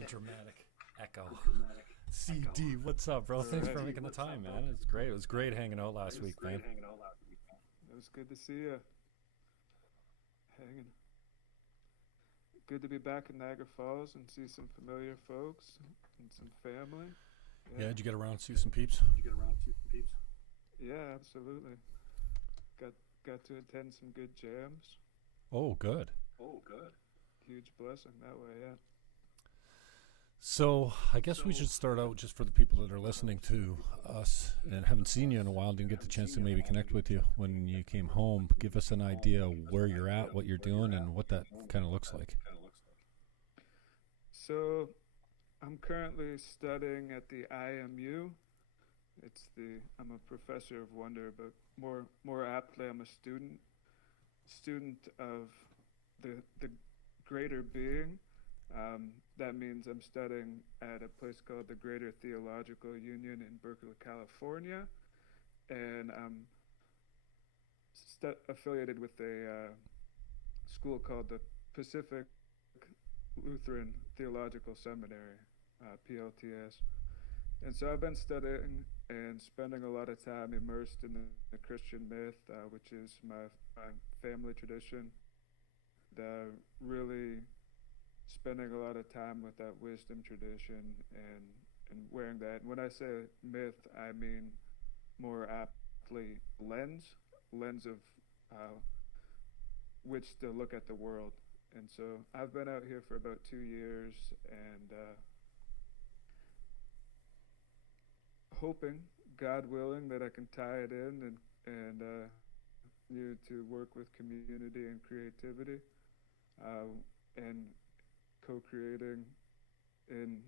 The dramatic echo. CD, what's up, bro? Thanks for making the time, man. It's great. It was great hanging out last week, man. It was good to see you. Hanging. Good to be back in Niagara Falls and see some familiar folks and some family. Yeah, did you get around to see some peeps? Yeah, absolutely. Got to attend some good jams. Oh, good. Huge blessing that way, yeah. So I guess we should start out just for the people that are listening to us and haven't seen you in a while, didn't get the chance to maybe connect with you when you came home. Give us an idea where you're at, what you're doing, and what that kind of looks like. So I'm currently studying at the IMU. I'm a professor of wonder, but more aptly, I'm a student of the greater being. That means I'm studying at a place called the Greater Theological Union in Berkeley, California, and I'm affiliated with a school called the Pacific Lutheran Theological Seminary, PLTS. And so I've been studying and spending a lot of time immersed in the Christian myth, which is my family tradition, really spending a lot of time with that wisdom tradition and wearing that. And when I say myth, I mean more aptly lens of which to look at the world. And so I've been out here for about 2 years and hoping, God willing, that I can tie it in and you to work with community and creativity and co-creating in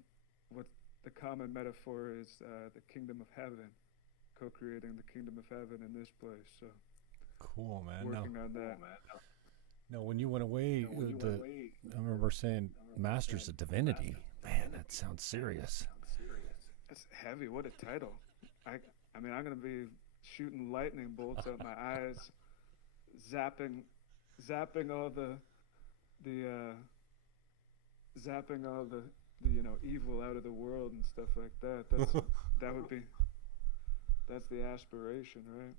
what the common metaphor is, the kingdom of heaven, co-creating the kingdom of heaven in this place. So cool, man. Working on that. No, when you went away, I remember saying Masters of Divinity. Man, that sounds serious. That's heavy. What a title. I mean, I'm going to be shooting lightning bolts out my eyes, zapping all the evil out of the world and stuff like that. That's the aspiration, right?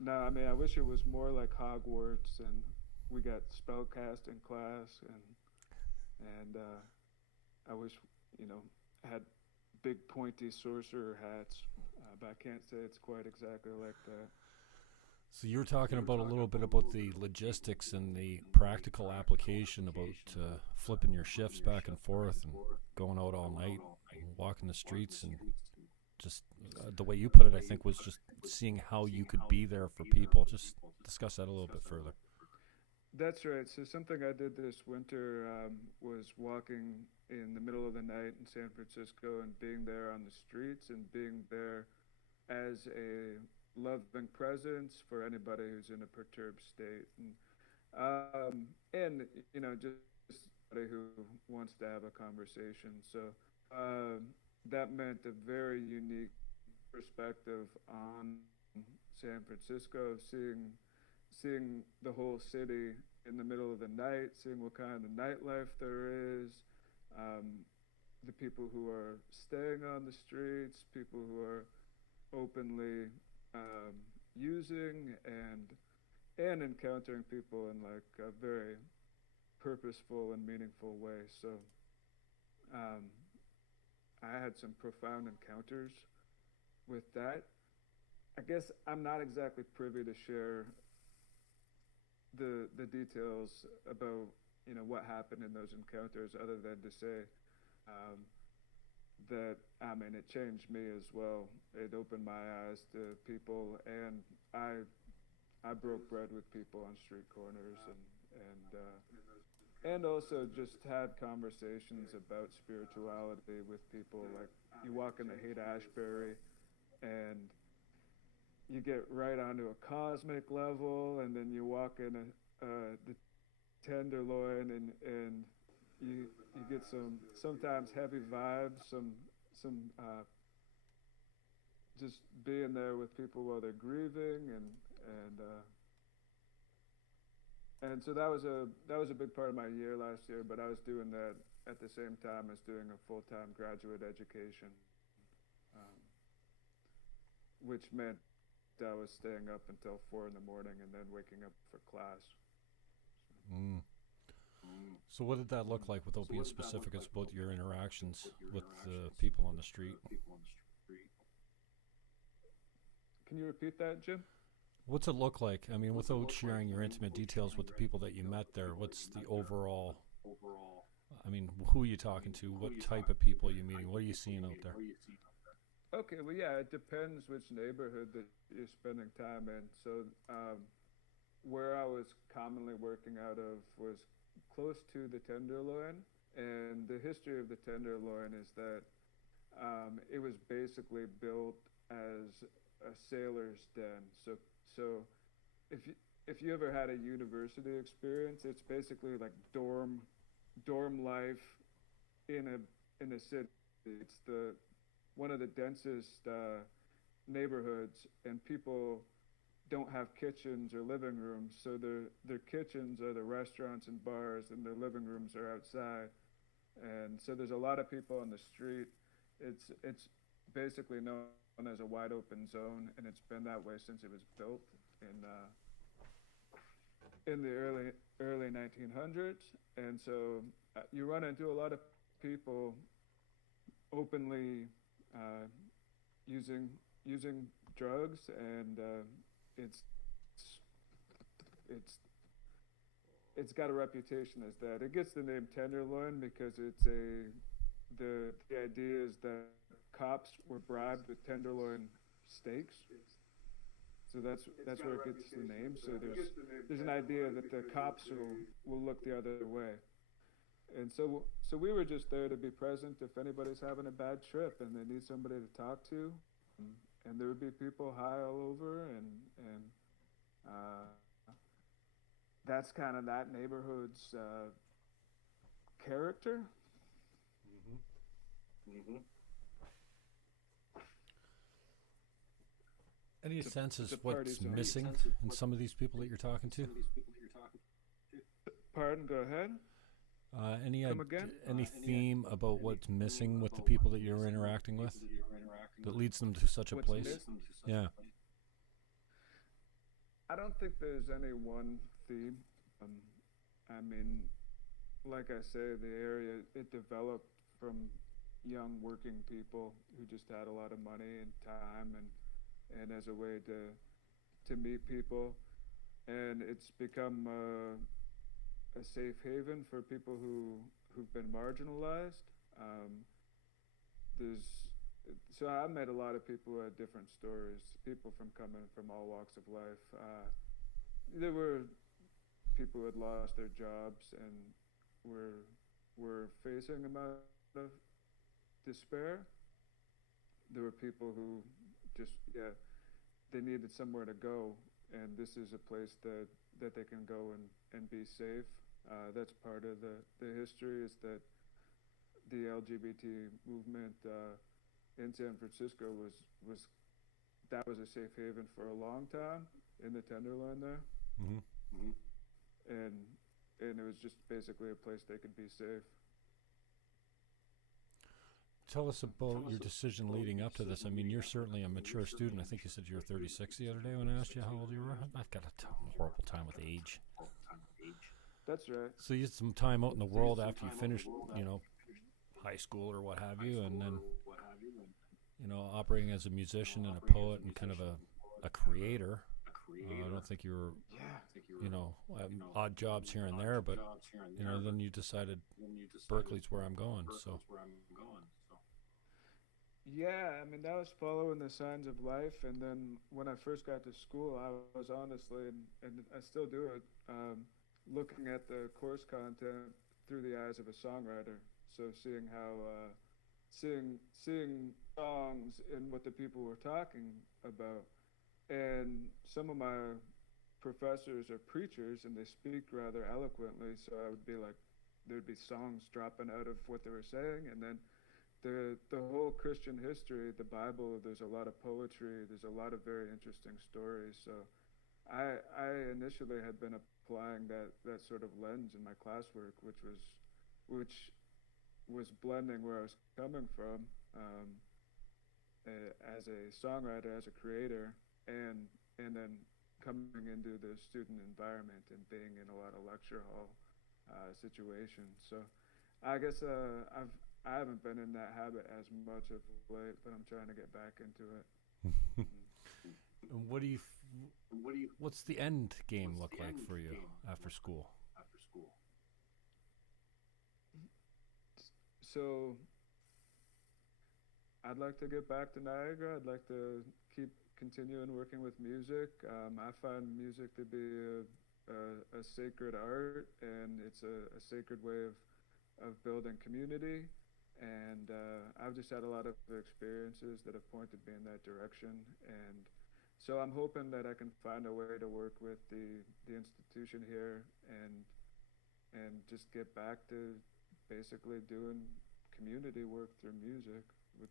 No, I mean, I wish it was more like Hogwarts and we got spellcast in class and I wish, had big pointy sorcerer hats, but I can't say it's quite exactly like that. So you were talking about a little bit about the logistics and the practical application about flipping your shifts back and forth and going out all night, and walking the streets, and just the way you put it, I think, was just seeing how you could be there for people. Just discuss that a little bit further. That's right. So something I did this winter was walking in the middle of the night in San Francisco and being there on the streets and being there as a loving presence for anybody who's in a perturbed state, and just somebody who wants to have a conversation. So that meant a very unique perspective on San Francisco, seeing the whole city in the middle of the night, seeing what kind of nightlife there is, the people who are staying on the streets, people who are openly using and encountering people in like a very purposeful and meaningful way. So I had some profound encounters with that. I guess I'm not exactly privy to share the details about what happened in those encounters, other than to say that it changed me as well. It opened my eyes to people, and I broke bread with people on street corners, and also just had conversations about spirituality with people. Like you walk in the Haight-Ashbury, and you get right onto a cosmic level, and then you walk in the Tenderloin, and you get some sometimes heavy vibes, some just being there with people while they're grieving, And so that was a big part of my year last year. But I was doing that at the same time as doing a full-time graduate education, um, which meant I was staying up until 4 in the morning and then waking up for class. Mm. So what did that look like, without being specific, as about your interactions with the people on the street? Can you repeat that, Jim? What's it look like? I mean, without sharing your intimate details with the people that you met there, what's the overall, I mean, who are you talking to? What type of people are you meeting? What are you seeing out there? Okay, well, yeah, it depends which neighborhood that you're spending time in. So, where I was commonly working out of was close to the Tenderloin, and the history of the Tenderloin is that it was basically built as a sailor's den. So if you ever had a university experience, it's basically like dorm life in a city. It's one of the densest neighborhoods, and people don't have kitchens or living rooms, so their kitchens are the restaurants and bars, and their living rooms are outside. And so there's a lot of people on the street. It's basically known as a wide open zone, and it's been that way since it was built in the early 1900s. And so you run into a lot of people openly using drugs, and it's got a reputation as that. It gets the name Tenderloin because the idea is that cops were bribed with tenderloin steaks. So that's where it gets the name. So there's an idea that the cops will look the other way. And so we were just there to be present if anybody's having a bad trip and they need somebody to talk to. And there would be people high all over, and that's kind of that neighborhood's character. Mm-hmm. Any sense as what's missing in some of these people that you're talking to? Pardon, go ahead. Any theme about what's missing with the people that you're interacting with that leads them to such a place? Yeah. I don't think there's any one theme. I mean, like I say, the area, it developed from young working people who just had a lot of money and time, and as a way to meet people. And it's become a safe haven for people who've been marginalized. So I met a lot of people who had different stories, people coming from all walks of life. There were people who had lost their jobs and were facing a amount of despair. There were people who they needed somewhere to go, and this is a place that they can go and be safe. That's part of the history, is that the LGBT movement in San Francisco was a safe haven for a long time in the Tenderloin there. Mm-hmm. Mm-hmm. And it was just basically a place they could be safe. Tell us about your decision leading up to this. I mean, you're certainly a mature student. I think you said you were 36 the other day when I asked you how old you were. I've got a horrible time with age. That's right. So you had some time out in the world after you finished, high school or what have you, and then, operating as a musician and a poet and kind of a creator. I don't think you were, odd jobs here and there, but, then you decided Berkeley's where I'm going, so. Yeah, I mean, that was following the signs of life. And then when I first got to school, I was honestly, and I still do it, looking at the course content through the eyes of a songwriter. So seeing how, seeing songs and what the people were talking about. And some of my professors are preachers, and they speak rather eloquently. So I would be like, there'd be songs dropping out of what they were saying. And then the whole Christian history, the Bible, there's a lot of poetry, there's a lot of very interesting stories. So I initially had been a applying that sort of lens in my classwork, which was blending where I was coming from, as a songwriter, as a creator, and then coming into the student environment and being in a lot of lecture hall situations. So I guess I haven't been in that habit as much of late, but I'm trying to get back into it. And what's the end game look like for you after school? So I'd like to get back to Niagara. I'd like to keep continuing working with music. I find music to be a sacred art, and it's a sacred way of building community. And I've just had a lot of experiences that have pointed me in that direction. And so I'm hoping that I can find a way to work with the institution here and just get back to basically doing community work through music with,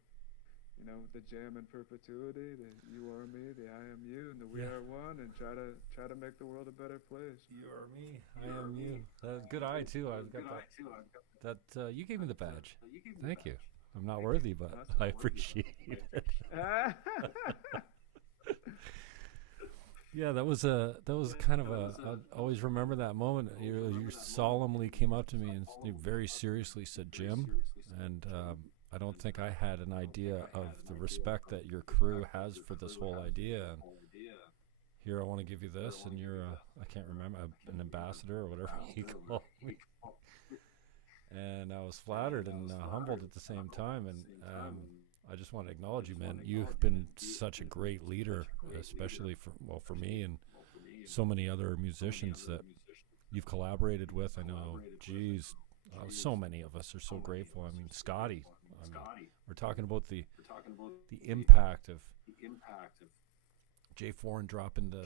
the jam in perpetuity, the you are me, the I am you, and the we are one, and try to make the world a better place. You are me, I am you. Good eye too. I've got that. You gave me the badge. Thank you. I'm not worthy, but I appreciate it. Yeah, that was kind of I always remember that moment. You solemnly came up to me and you very seriously said, "Jim," and I don't think I had an idea of the respect that your crew has for this whole idea. And here, I want to give you this, and you're I can't remember, an ambassador or whatever you call me. And I was flattered and humbled at the same time, and I just want to acknowledge you, man. You've been such a great leader, especially for me and so many other musicians that you've collaborated with. I know, geez, so many of us are so grateful. I mean, Scotty, we're talking about the impact of Jay Foran dropping the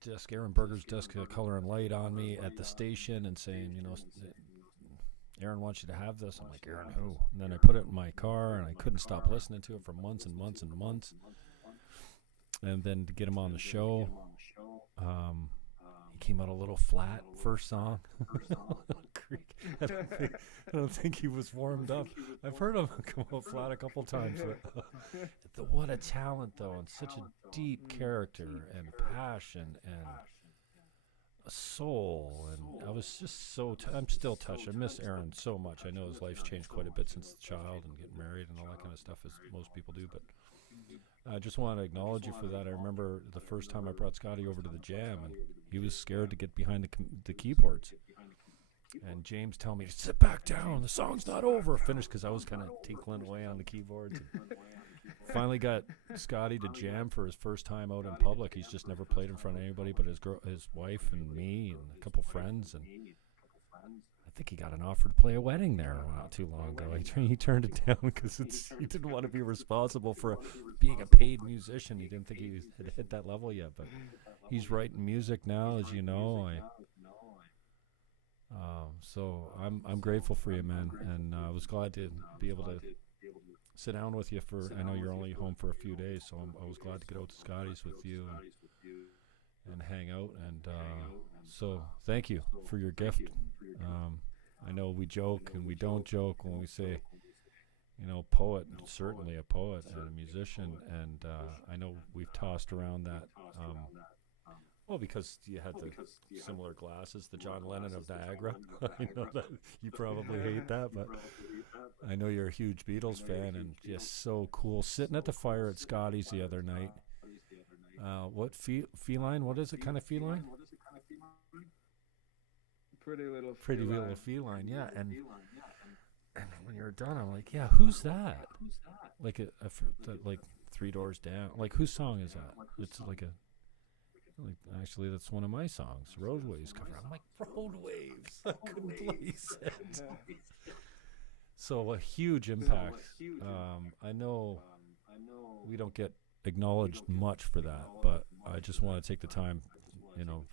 disc, Aaron Berger's disc, Color and Light, on me at the station and saying, Aaron wants you to have this. I'm like, Aaron, who? And then I put it in my car, and I couldn't stop listening to it for months and months and months. And then to get him on the show, he came out a little flat first song. I don't think he was warmed up. I've heard him come out flat a couple times. What a talent, though, and such a deep character and passion and a soul. And I was just I'm still touched. I miss Aaron so much. I know his life's changed quite a bit since the child and getting married and all that kind of stuff, as most people do. But I just want to acknowledge you for that. I remember the first time I brought Scotty over to the jam, and he was scared to get behind the keyboards. And James told me, sit back down, the song's not over. Finished, because I was kind of tinkling away on the keyboards. Finally got Scotty to jam for his first time out in public. He's just never played in front of anybody but his wife and me and a couple friends. And I think he got an offer to play a wedding there not too long ago. He turned it down because he didn't want to be responsible for being a paid musician. He didn't think he had hit that level yet. But he's writing music now, as you know. So I'm grateful for you, man, and I was glad to be able to sit down with you I know you're only home for a few days, so I was glad to get out to Scotty's with you and hang out, and so thank you for your gift. I know we joke and we don't joke when we say, poet, certainly a poet and a musician, and I know we've tossed around that. Well, because you had the similar glasses, the John Lennon of Niagara. I know that you probably hate that, but I know you're a huge Beatles fan, and just so cool. Sitting at the fire at Scotty's the other night. What feline? What is it? Kind of feline? Pretty little feline, yeah. And when you're done, I'm like, yeah, who's that? Like like Three Doors Down. Like, whose song is that? It's actually, that's one of my songs, Roadways cover. I'm like, Roadwaves. I couldn't place it. So a huge impact. I know we don't get acknowledged much for that, but I just want to take the time,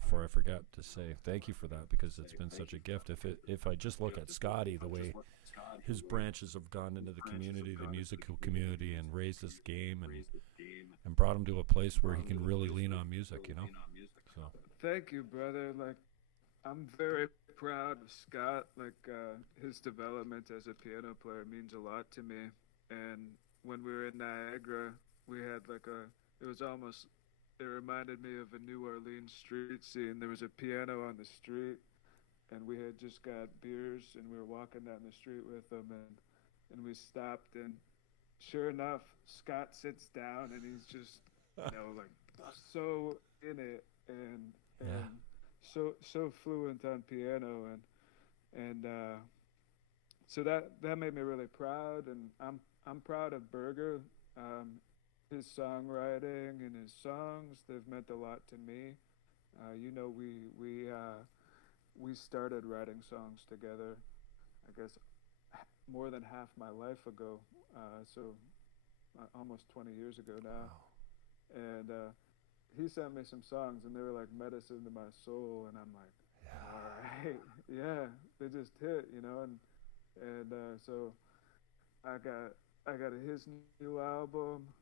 before I forget, to say thank you for that, because it's been such a gift. If I just look at Scotty, the way his branches have gone into the community, the musical community, and raised this game and brought him to a place where he can really lean on music, So Thank you, brother. Like, I'm very proud of Scott. Like, his development as a piano player means a lot to me. And when we were in Niagara, we had like it was almost, it reminded me of a New Orleans street scene. There was a piano on the street, and we had just got beers, and we were walking down the street with him, and we stopped, and sure enough, Scott sits down, and he's just, like so in it, and Yeah. so fluent on piano, and so that made me really proud, and I'm proud of Berger. His songwriting and his songs, they've meant a lot to me. We started writing songs together, I guess, more than half my life ago. So almost 20 years ago now. Wow. And he sent me some songs, and they were like medicine to my soul. And I'm like, all Yeah. right, yeah, they just hit. And so I got his new album,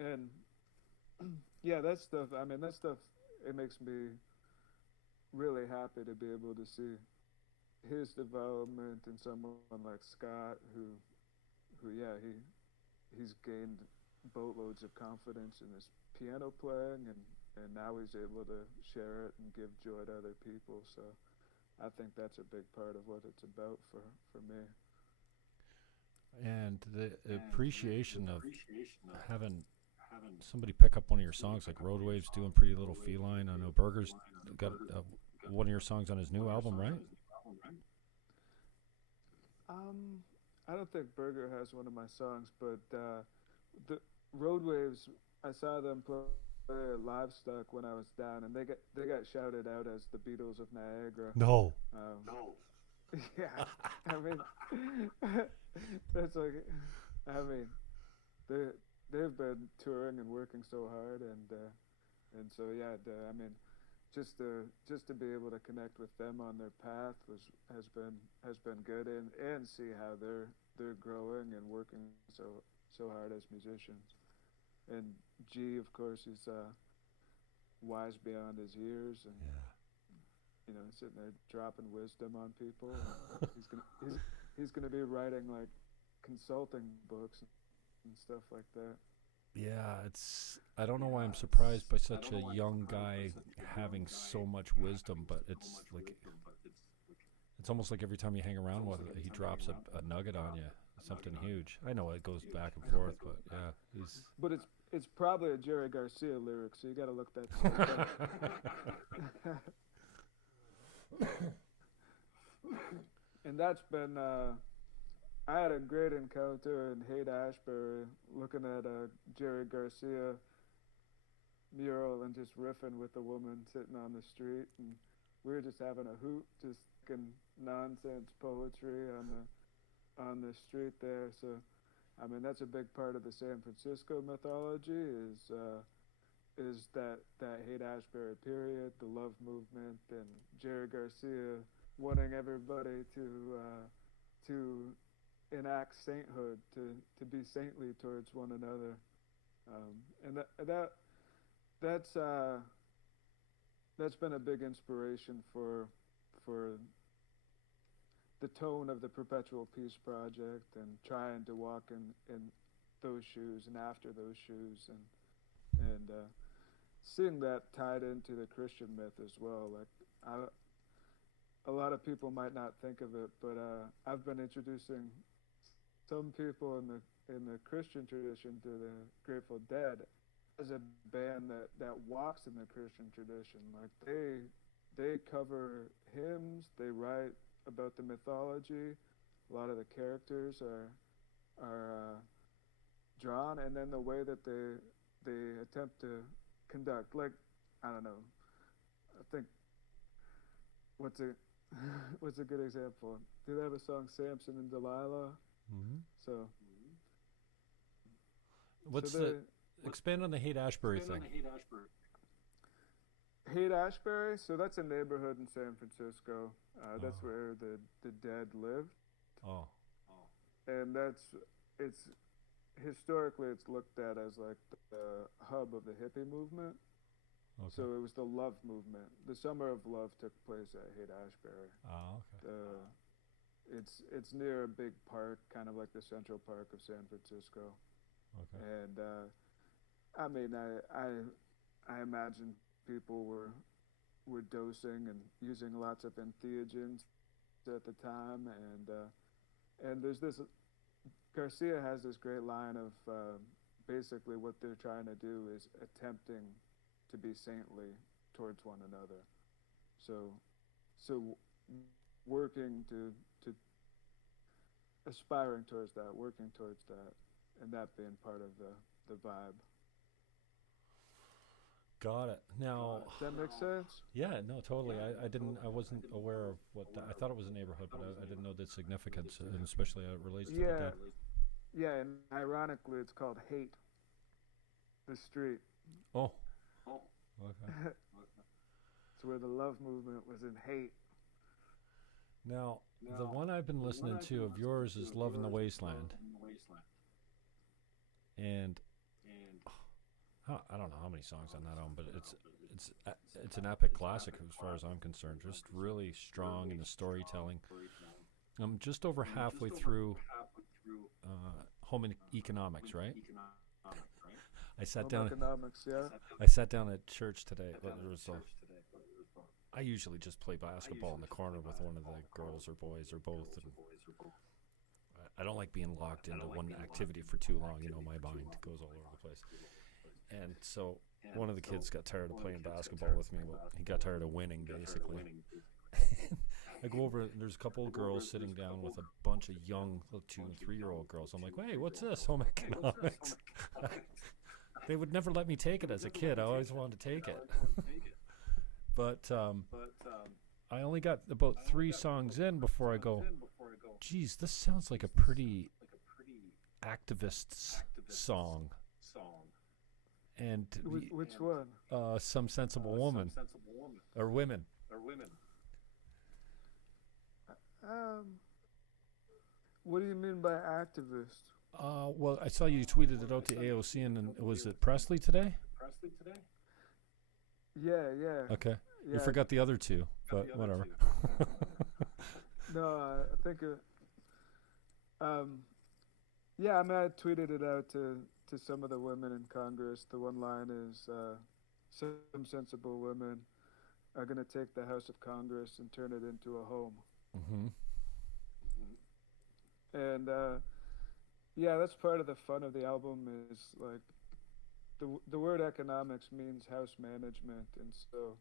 and yeah, that stuff. I mean, that stuff. It makes me really happy to be able to see his development in someone like Scott, who yeah, he's gained boatloads of confidence in his piano playing, and now he's able to share it and give joy to other people. So I think that's a big part of what it's about for me. And the appreciation of having somebody pick up one of your songs, like Roadwave's doing Pretty Little Feline. I know Berger's got one of your songs on his new album, right? I don't think Berger has one of my songs, but the Roadwaves, I saw them play Livestock when I was down, and they got shouted out as the Beatles of Niagara. No. No. Yeah, I mean, that's like, I mean, they've been touring and working so hard, and so yeah, I mean, just to be able to connect with them on their path has been good, and see how they're growing and working so hard as musicians. And G, of course, is wise beyond his years, and sitting there dropping wisdom on people. He's gonna be writing like consulting books and stuff like that. Yeah, I don't know why I'm surprised by such a young guy having so much wisdom, but it's almost like every time you hang around with him, he drops a nugget on you, something huge. I know it goes back and forth, but yeah, he's. But it's probably a Jerry Garcia lyric, so you got to look that stuff up. And that's been. I had a great encounter in Haight-Ashbury looking at a Jerry Garcia mural and just riffing with a woman sitting on the street, and we were just having a hoot, just fucking nonsense poetry on the street there. So, I mean, that's a big part of the San Francisco mythology is that Haight-Ashbury period, the love movement, and Jerry Garcia wanting everybody to enact sainthood, to be saintly towards one another, and that's been a big inspiration for the tone of the Perpetual Peace Project, and trying to walk in those shoes and after those shoes, and seeing that tied into the Christian myth as well. Like, a lot of people might not think of it, but I've been introducing some people in the Christian tradition to the Grateful Dead as a band that walks in the Christian tradition. Like, they cover hymns, they write about the mythology. A lot of the characters are drawn, and then the way that they attempt to conduct. Like, I don't know. I think what's a good example? Do they have a song, Samson and Delilah? Mm-hmm. So What's expand on the Haight-Ashbury thing? Haight-Ashbury, so that's a neighborhood in San Francisco. That's where the Dead lived. Oh. And it's historically it's looked at as like the hub of the hippie movement. Okay. So it was the love movement. The Summer of Love took place at Haight-Ashbury. Oh, okay. It's near a big park, kind of like the Central Park of San Francisco. Okay. And I mean, I imagine people were dosing and using lots of entheogens at the time, and there's this. Garcia has this great line of basically what they're trying to do is attempting to be saintly towards one another. So working to aspiring towards that, working towards that, and that being part of the vibe. Got it. Now, Does that make sense? yeah, no, totally. I wasn't aware of I thought it was a neighborhood, but I didn't know the significance, and especially how it relates to the Yeah, dead. yeah, and ironically, it's called Hate, the street. Oh, okay. It's where the love movement was in Hate. Now, the one I've been listening to of yours is "Love in the Wasteland," and I don't know how many songs on that album, but it's an epic classic as far as I'm concerned. Just really strong in the storytelling. I'm just over halfway through Home Economics, right? I sat down. Economics, yeah. I sat down at church today. I usually just play basketball in the corner with one of the girls or boys or both. And I don't like being locked into one activity for too long. You know, my mind goes all over the place. And so one of the kids got tired of playing basketball with me. Well, he got tired of winning, basically. I go over, and there's a couple of girls sitting down with a bunch of young 2 and 3-year-old girls. I'm like, hey, what's this? Home economics. They would never let me take it as a kid. I always wanted to take it. But I only got about 3 songs in before I go, geez, this sounds like a pretty activist song. And Which one? Some Sensible Woman. Or Women. What do you mean by activist? Well, I saw you tweeted it out to AOC, and was it Presley today? Yeah. Okay. Yeah. You forgot the other 2, but whatever. No, I think yeah, I mean, I tweeted it out to some of the women in Congress. The one line is, some sensible women are going to take the House of Congress and turn it into a home. Mm-hmm. And yeah, that's part of the fun of the album is like the word economics means house management, and so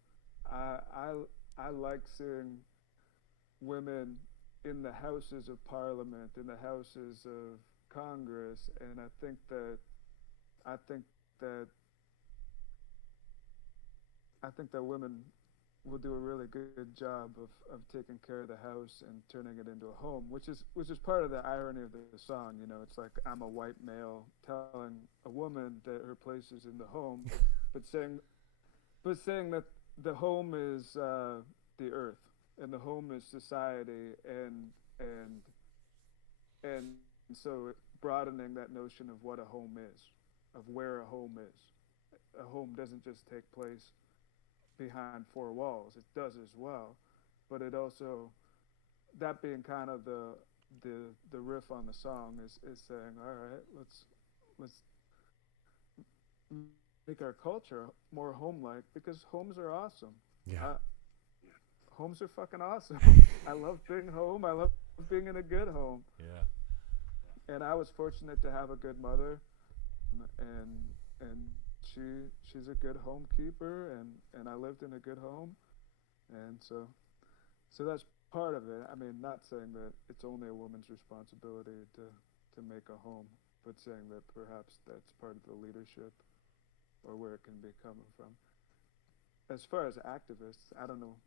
I like seeing women in the houses of Parliament, in the houses of Congress, and I think that women will do a really good job of taking care of the house and turning it into a home, which is part of the irony of the song. You know, it's like I'm a white male telling a woman that her place is in the home, but saying that the home is the earth and the home is society, and so broadening that notion of what a home is, of where a home is. A home doesn't just take place behind 4 walls. It does as well, but it also, that being kind of the riff on the song is saying, all right, let's make our culture more home-like, because homes are awesome. Yeah. Homes are fucking awesome. I love being home. I love being in a good home. Yeah. And I was fortunate to have a good mother, and she's a good homekeeper, and I lived in a good home, and so that's part of it. I mean, not saying that it's only a woman's responsibility to make a home, but saying that perhaps that's part of the leadership, or where it can be coming from. As far as activists, I don't know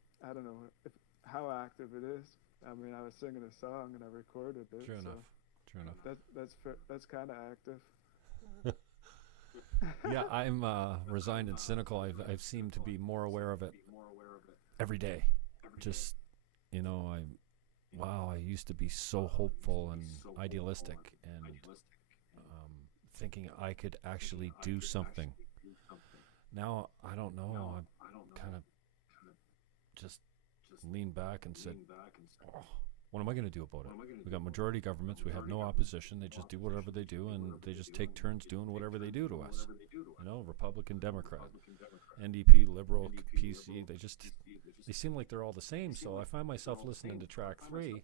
how active it is. I mean, I was singing a song and I recorded it. True enough. That's kind of active. Yeah, I'm resigned and cynical. I've seemed to be more aware of it every day. Just, you know, I used to be so hopeful and idealistic and thinking I could actually do something. Now, I don't know. I kind of just leaned back and said, oh, what am I going to do about it? We got majority governments. We have no opposition. They just do whatever they do, and they just take turns doing whatever they do to us. You know, Republican, Democrat, NDP, Liberal, PC. They seem like they're all the same. So I find myself listening to track 3,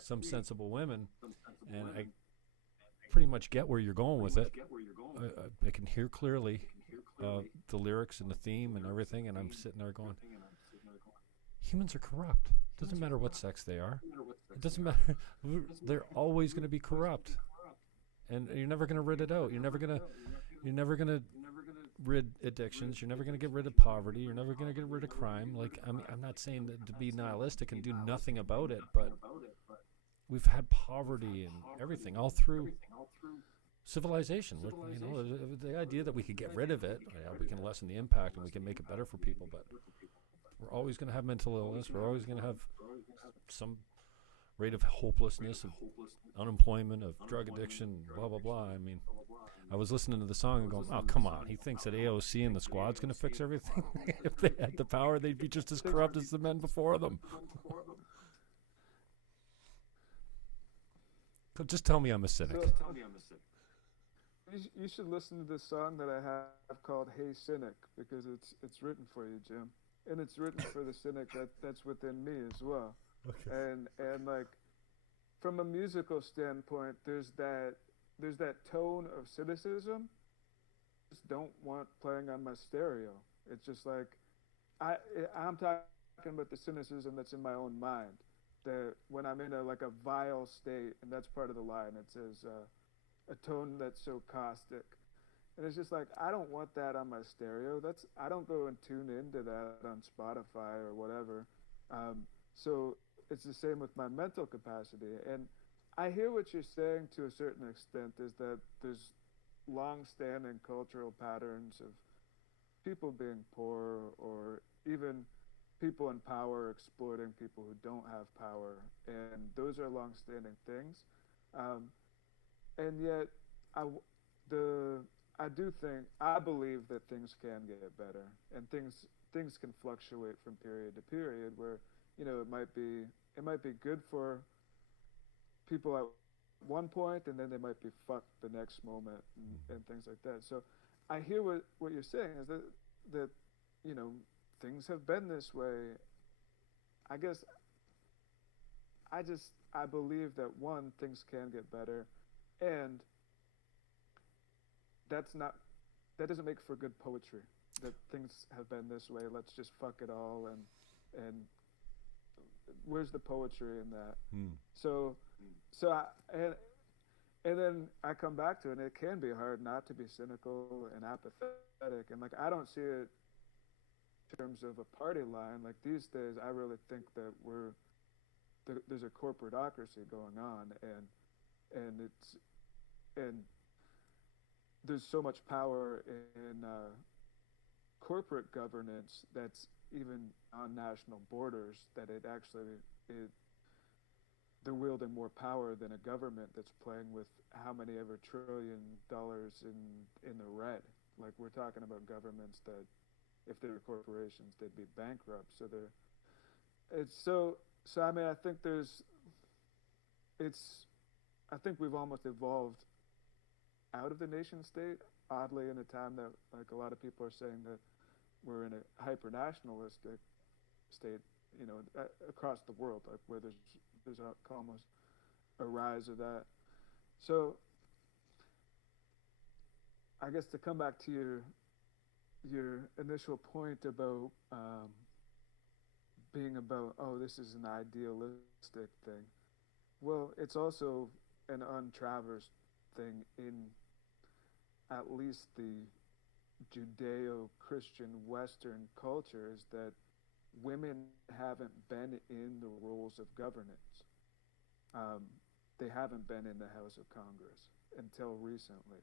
Some Sensible Women, and I pretty much get where you're going with it. I can hear clearly the lyrics and the theme and everything, and I'm sitting there going, humans are corrupt. Doesn't matter what sex they are. It doesn't matter. They're always going to be corrupt, and you're never going to rid it out. You're never going to rid addictions. You're never going to get rid of poverty. You're never going to get rid of crime. Like, I mean, I'm not saying that to be nihilistic and do nothing about it, but we've had poverty and everything all through civilization. You know, the idea that we could get rid of it, we can lessen the impact and we can make it better for people, but we're always going to have mental illness. We're always going to have some rate of hopelessness, of unemployment, of drug addiction, blah, blah, blah. I mean, I was listening to the song and going, oh, come on. He thinks that AOC and the squad's going to fix everything. If they had the power, they'd be just as corrupt as the men before them. Just tell me I'm a cynic. You should listen to this song that I have called Hey Cynic, because it's written for you, Jim. And it's written for the cynic that's within me as well. Okay. And like, from a musical standpoint, there's that tone of cynicism I just don't want playing on my stereo. It's just like, I'm talking about the cynicism that's in my own mind. That when I'm in a vile state, and that's part of the line, it says, a tone that's so caustic. And it's just like, I don't want that on my stereo. I don't go and tune into that on Spotify or whatever. So it's the same with my mental capacity. And I hear what you're saying to a certain extent, is that there's long-standing cultural patterns of people being poor, or even people in power exploiting people who don't have power. And those are long-standing things. And yet, I believe that things can get better, and things can fluctuate from period to period, where, you know, it might be good for people at one point, and then they might be fucked the next moment, and things like that. So I hear what you're saying, is that you know, things have been this way. I guess I believe that, one, things can get better, and that doesn't make for good poetry, that things have been this way, let's just fuck it all, and where's the poetry in that? And then I come back to it, and it can be hard not to be cynical and apathetic, and like, I don't see it in terms of a party line. Like, these days, I really think that there's a corporatocracy going on, and there's so much power in corporate governance that's even on national borders, that they're wielding more power than a government that's playing with how many ever $1 trillion in the red. Like, we're talking about governments that, if they were corporations, they'd be bankrupt. So I mean, I think we've almost evolved out of the nation state, oddly, in a time that, like, a lot of people are saying that we're in a hyper-nationalistic state, you know, across the world, like, where there's almost a rise of that. So I guess to come back to your initial point about being about, oh, this is an idealistic thing. Well, it's also an untraversed thing in at least the Judeo-Christian Western culture, is that women haven't been in the roles of governance. They haven't been in the House of Congress until recently.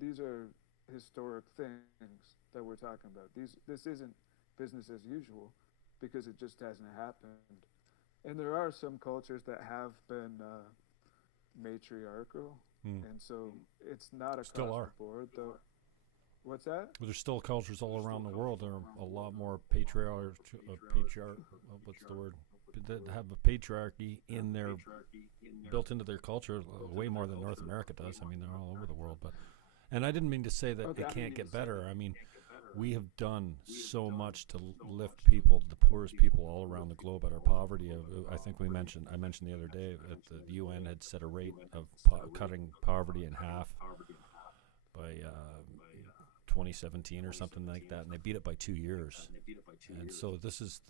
These are historic things that we're talking about. This isn't business as usual, because it just hasn't happened. And there are some cultures that have been matriarchal, and so it's not across the board, though. What's that? There's still cultures all around the world that are a lot more what's the word? That have a patriarchy in their built into their culture way more than North America does. I mean, they're all over the world, and I didn't mean to say that it can't get better. I mean, we have done so much to lift people, the poorest people all around the globe, out of poverty. I think I mentioned the other day that the UN had set a rate of cutting poverty in half by 2017 or something like that, and they beat it by 2 years. And so this is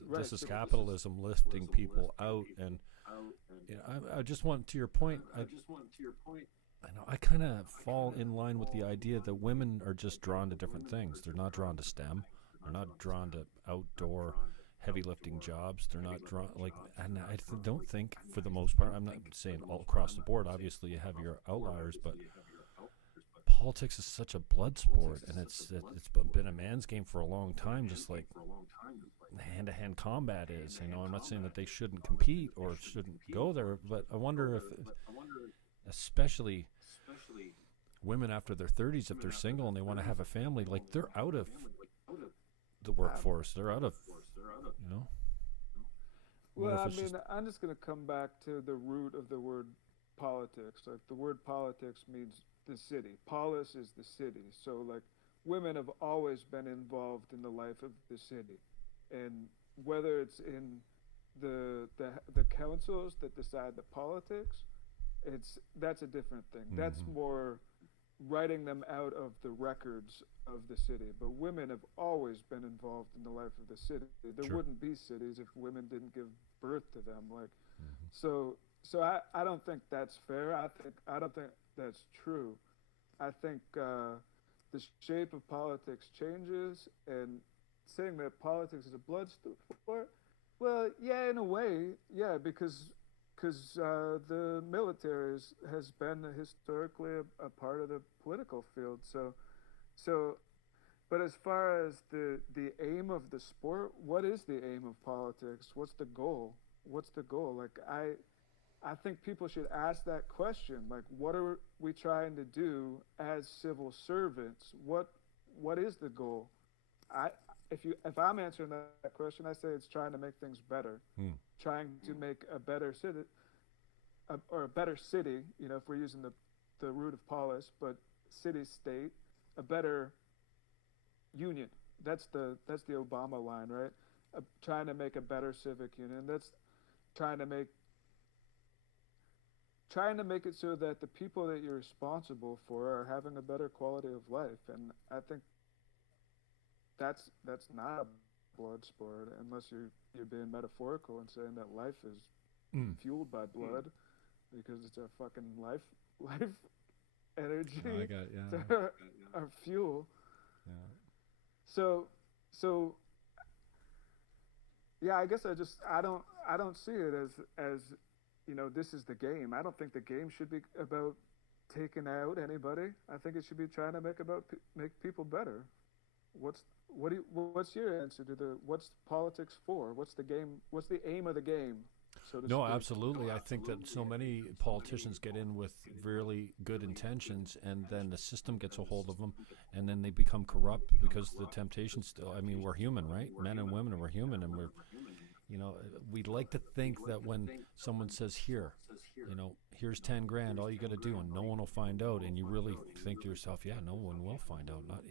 capitalism lifting people out. And I just want to your point. I know I kind of fall in line with the idea that women are just drawn to different things. They're not drawn to STEM. They're not drawn to outdoor heavy lifting jobs. They're not drawn and I don't think for the most part. I'm not saying all across the board. Obviously, you have your outliers, but politics is such a blood sport, and it's been a man's game for a long time, just like hand-to-hand combat is. I'm not saying that they shouldn't compete or shouldn't go there, but I wonder if, especially women after their 30s, if they're single and they want to have a family, like they're out of the workforce. They're out of, Well, I mean, I'm just going to come back to the root of the word politics. Like the word politics means the city. Polis is the city. So like women have always been involved in the life of the city. And whether it's in the councils that decide the politics, that's a different thing. Mm-hmm. That's more writing them out of the records of the city. But women have always been involved in the life of the city. There wouldn't be cities if women didn't give birth to them. Like, so I don't think that's fair. I don't think that's true. I think the shape of politics changes, and saying that politics is a blood sport, well, yeah, in a way, yeah, because the military has been historically a part of the political field. So, but as far as the aim of the sport, what is the aim of politics? What's the goal? Like I think people should ask that question. Like, what are we trying to do as civil servants? What is the goal? If I'm answering that question, I say it's trying to make things better, trying to make a better city, or a better city. If we're using the root of polis, but city-state, a better union. That's the Obama line, right? Trying to make a better civic union. That's trying to make it so that the people that you're responsible for are having a better quality of life. And I think that's not a blood sport, unless you're being metaphorical and saying that life is fueled by blood, because it's our fucking life energy. Oh, I got it, yeah. Our fuel. Yeah. So yeah, I guess I don't see it as this is the game. I don't think the game should be about taking out anybody. I think it should be trying to make people better. What's your answer to what's politics for? What's the game? What's the aim of the game? So to no, speak? Absolutely. I think that so many politicians get in with really good intentions, and then the system gets a hold of them, and then they become corrupt because the temptation still. I mean, we're human, right? Men and women, we're human, and we'd like to think that when someone says here's 10 grand, all you got to do, and no one will find out, and you really think to yourself, yeah, no one will find out. Not,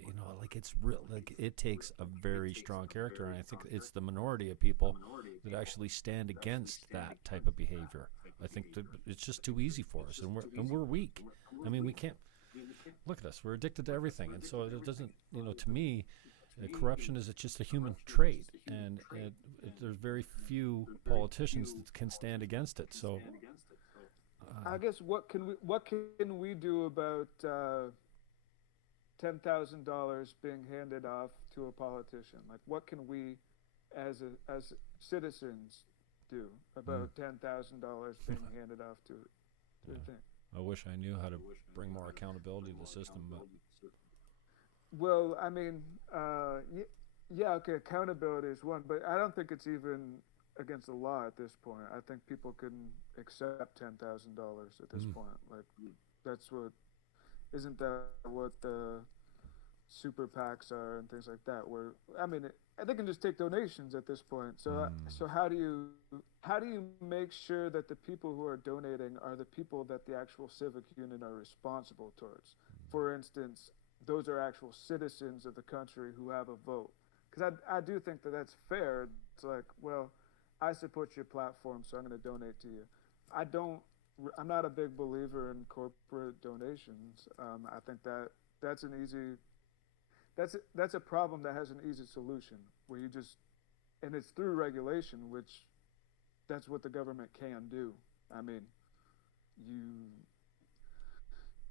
it's real. Like, it takes a very strong character, and I think it's the minority of people that actually stand against that type of behavior. I think that it's just too easy for us, and we're weak. I mean, we can't look at us. We're addicted to everything, and so it doesn't. To me, corruption is just a human trait, and there's very few politicians that can stand against it. So, I guess what can we do about $10,000 being handed off to a politician? Like, what can we, as citizens, do about $10,000 being handed off to a thing? I wish I knew how to bring more accountability to the system, but. Well, I mean, okay, accountability is one, but I don't think it's even against the law at this point. I think people can accept $10,000 at this point. Like, isn't that what the super PACs are and things like that. Where I mean, they can just take donations at this point. So how do you make sure that the people who are donating are the people that the actual civic union are responsible towards? For instance, those are actual citizens of the country who have a vote. Because I do think that that's fair. It's like, well, I support your platform, so I'm going to donate to you. I'm not a big believer in corporate donations. I think that's an easy, that's a problem that has an easy solution where you just, and it's through regulation, which that's what the government can do. I mean, you,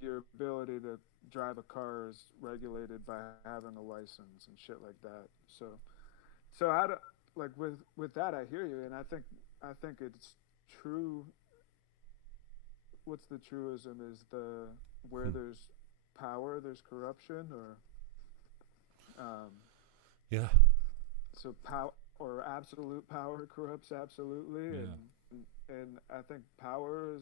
your ability to drive a car is regulated by having a license and shit like that. So how do, like with that, I hear you, and I think it's true. What's the truism? Is the where there's power, there's corruption, or Yeah. so power or absolute power corrupts absolutely, Yeah. and I think power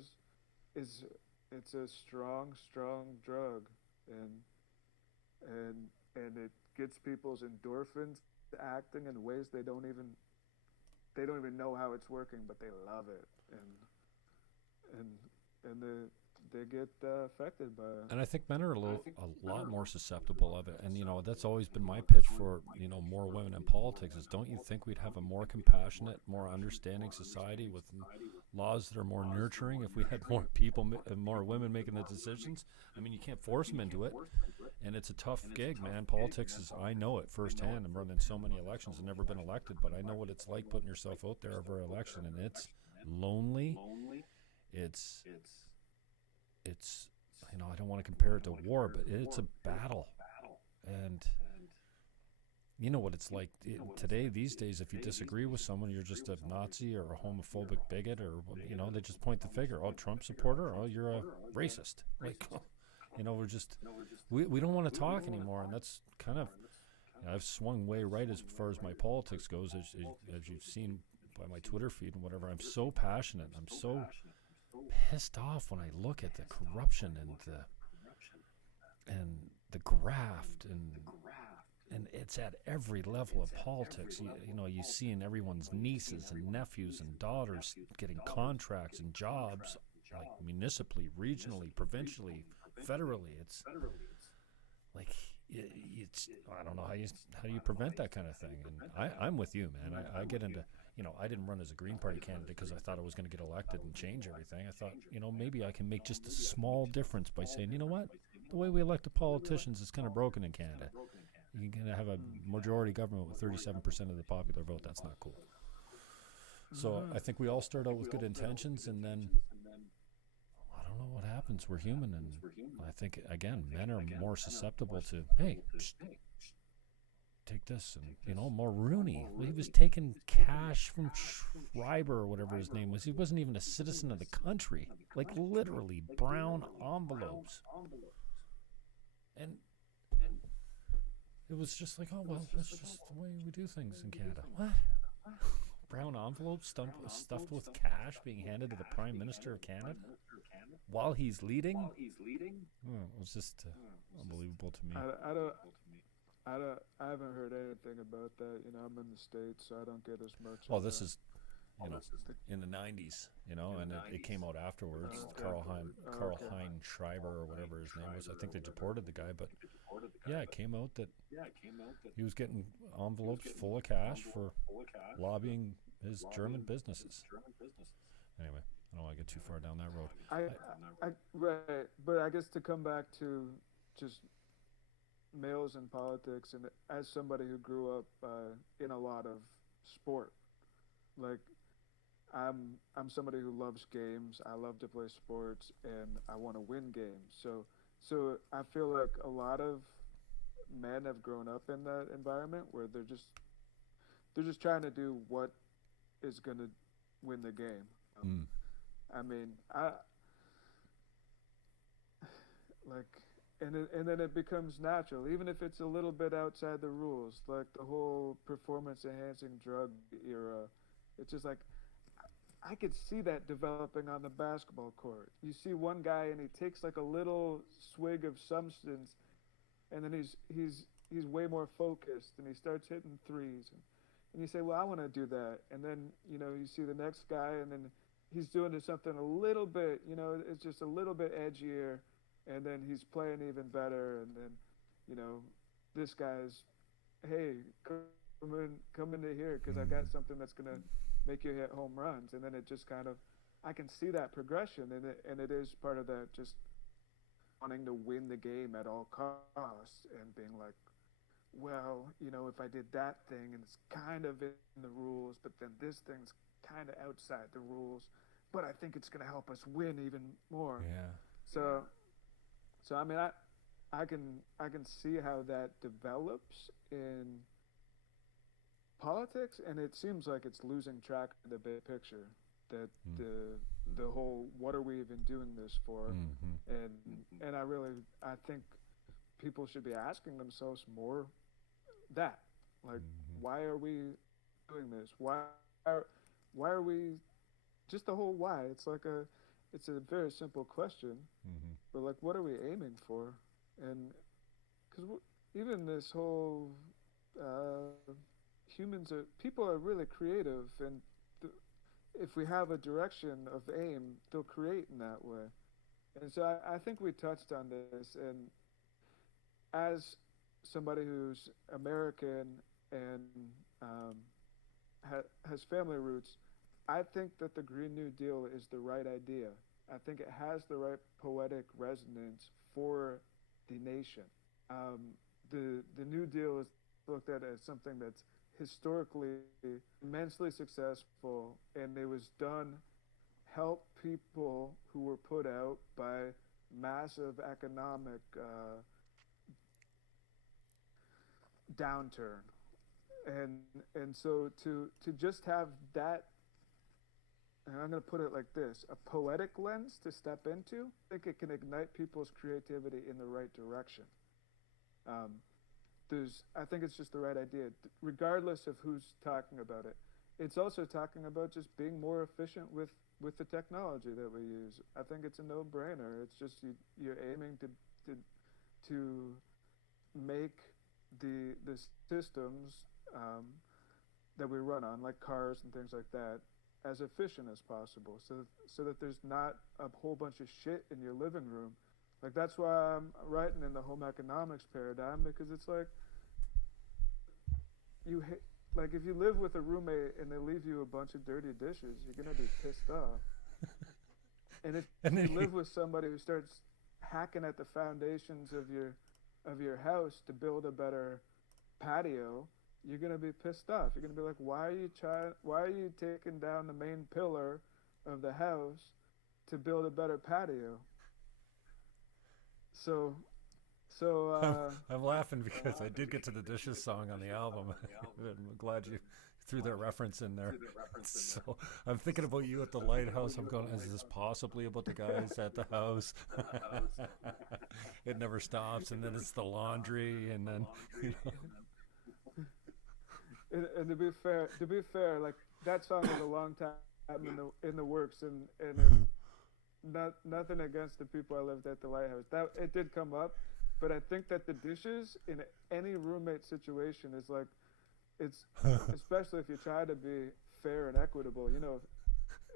is it's a strong drug, and it gets people's endorphins acting in ways they don't even know how it's working, but they love it, and they get affected by it. And I think men are a lot more susceptible of it. And, that's always been my pitch for, more women in politics is, don't you think we'd have a more compassionate, more understanding society with laws that are more nurturing if we had more people, more women making the decisions? I mean, you can't force them into it. And it's a tough gig, man. Politics is, I know it firsthand. I'm running so many elections and never been elected, but I know what it's like putting yourself out there every election. And it's lonely. It's I don't want to compare it to war, but it's a battle. And you know what it's like today, these days, if you disagree with someone, you're just a Nazi or a homophobic bigot, or, they just point the finger. Oh, Trump supporter? Oh, you're a racist. Like, we don't want to talk anymore. And that's kind of, I've swung way right as far as my politics goes, as you've seen by my Twitter feed and whatever. I'm so passionate. I'm so pissed off when I look at the corruption and the graft and it's at every level of politics. You see in everyone's nieces and nephews and daughters getting contracts and jobs, like municipally, regionally, provincially, federally. It's like it's I don't know how you prevent that kind of thing. And I'm with you, man. I get into, I didn't run as a Green Party candidate because I thought I was going to get elected and change everything. I thought, maybe I can make just a small difference by saying, you know what, the way we elect the politicians is kind of broken in Canada. You're going to have a majority government with 37% of the popular vote. That's not cool. So I think we all start out with good intentions, and then I don't know what happens. We're human, and I think, again, men are more susceptible to, hey, take this, and more Rooney. He was taking cash from Schreiber or whatever his name was. He wasn't even a citizen of the country. Like, literally brown envelopes. And it was just like, oh, well, that's just the way we do things in Canada. What? Brown envelopes stuffed with cash being handed to the Prime Minister of Canada while he's leading? Oh, it was just unbelievable to me. I haven't heard anything about that. I'm in the States, so I don't get as much. Well, this is, in the 90s, and it came out afterwards. Karl Hein Schreiber or whatever his name was. I think they deported the guy, but yeah, it came out that he was getting envelopes full of cash for lobbying his German businesses. Anyway, I don't want to get too far down that road. Right, but I guess to come back to just males in politics, and as somebody who grew up in a lot of sport, like I'm somebody who loves games. I love to play sports, and I want to win games. So I feel like a lot of men have grown up in that environment where they're just trying to do what is going to win the game. I mean, and then it becomes natural, even if it's a little bit outside the rules, like the whole performance-enhancing drug era. It's just like, I could see that developing on the basketball court. You see one guy and he takes like a little swig of substance, and then he's way more focused, and he starts hitting threes, and you say, well, I want to do that, and then you see the next guy, and then he's doing something a little bit, it's just a little bit edgier, and then he's playing even better, and then this guy's, hey, come into here because I got something that's gonna make you hit home runs, and then it just kind of, I can see that progression, and it is part of that, just wanting to win the game at all costs, and being like, well, if I did that thing and it's kind of in the rules, but then this thing's kind of outside the rules, but I think it's gonna help us win even more. Yeah. So I mean, I can see how that develops in politics, and it seems like it's losing track of the big picture. That the whole, what are we even doing this for? And I think people should be asking themselves more that, like, why are we doing this? Why are we, just the whole why? It's a very simple question, but like, what are we aiming for? And because even this whole people are really creative, and if we have a direction of aim, they'll create in that way. And so I think we touched on this, and as somebody who's American and has family roots, I think that the Green New Deal is the right idea. I think it has the right poetic resonance for the nation. The New Deal is looked at as something that's historically immensely successful, and it was done help people who were put out by massive economic downturn, and so to just have that, and I'm going to put it like this, a poetic lens to step into, I think it can ignite people's creativity in the right direction. I think it's just the right idea, regardless of who's talking about it. It's also talking about just being more efficient with the technology that we use. I think it's a no-brainer. It's just you're aiming to make the systems that we run on, like cars and things like that, as efficient as possible, so that there's not a whole bunch of shit in your living room. Like, that's why I'm writing in the home economics paradigm, because it's like, if you live with a roommate and they leave you a bunch of dirty dishes, you're gonna be pissed off. And if you live with somebody who starts hacking at the foundations of your house to build a better patio, you're gonna be pissed off. You're gonna be like, why are you taking down the main pillar of the house to build a better patio? So I'm laughing because I did get to the Dishes song on the album. I'm glad you threw that reference in there. So I'm thinking about you at the lighthouse. I'm going, is this possibly about the guys at the house? It never stops, and then it's the laundry, and then And to be fair, like, that song was a long time in the works, and nothing against the people I lived at the lighthouse. That it did come up, but I think that the dishes in any roommate situation is like, it's especially if you try to be fair and equitable.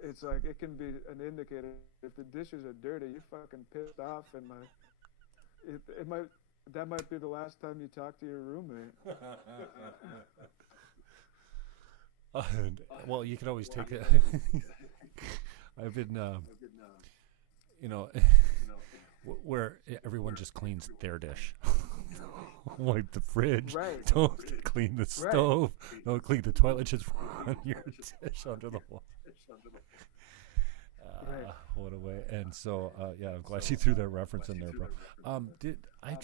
It's like, it can be an indicator. If the dishes are dirty, you're fucking pissed off, and like, that might be the last time you talk to your roommate. Well, you can always take it. I've been, where everyone just cleans their dish. Wipe the fridge. Right. Don't clean the stove. Right. Don't clean the toilet. Just run your dish under the wall. What a way. And so, I'm glad you threw that reference in there, bro. I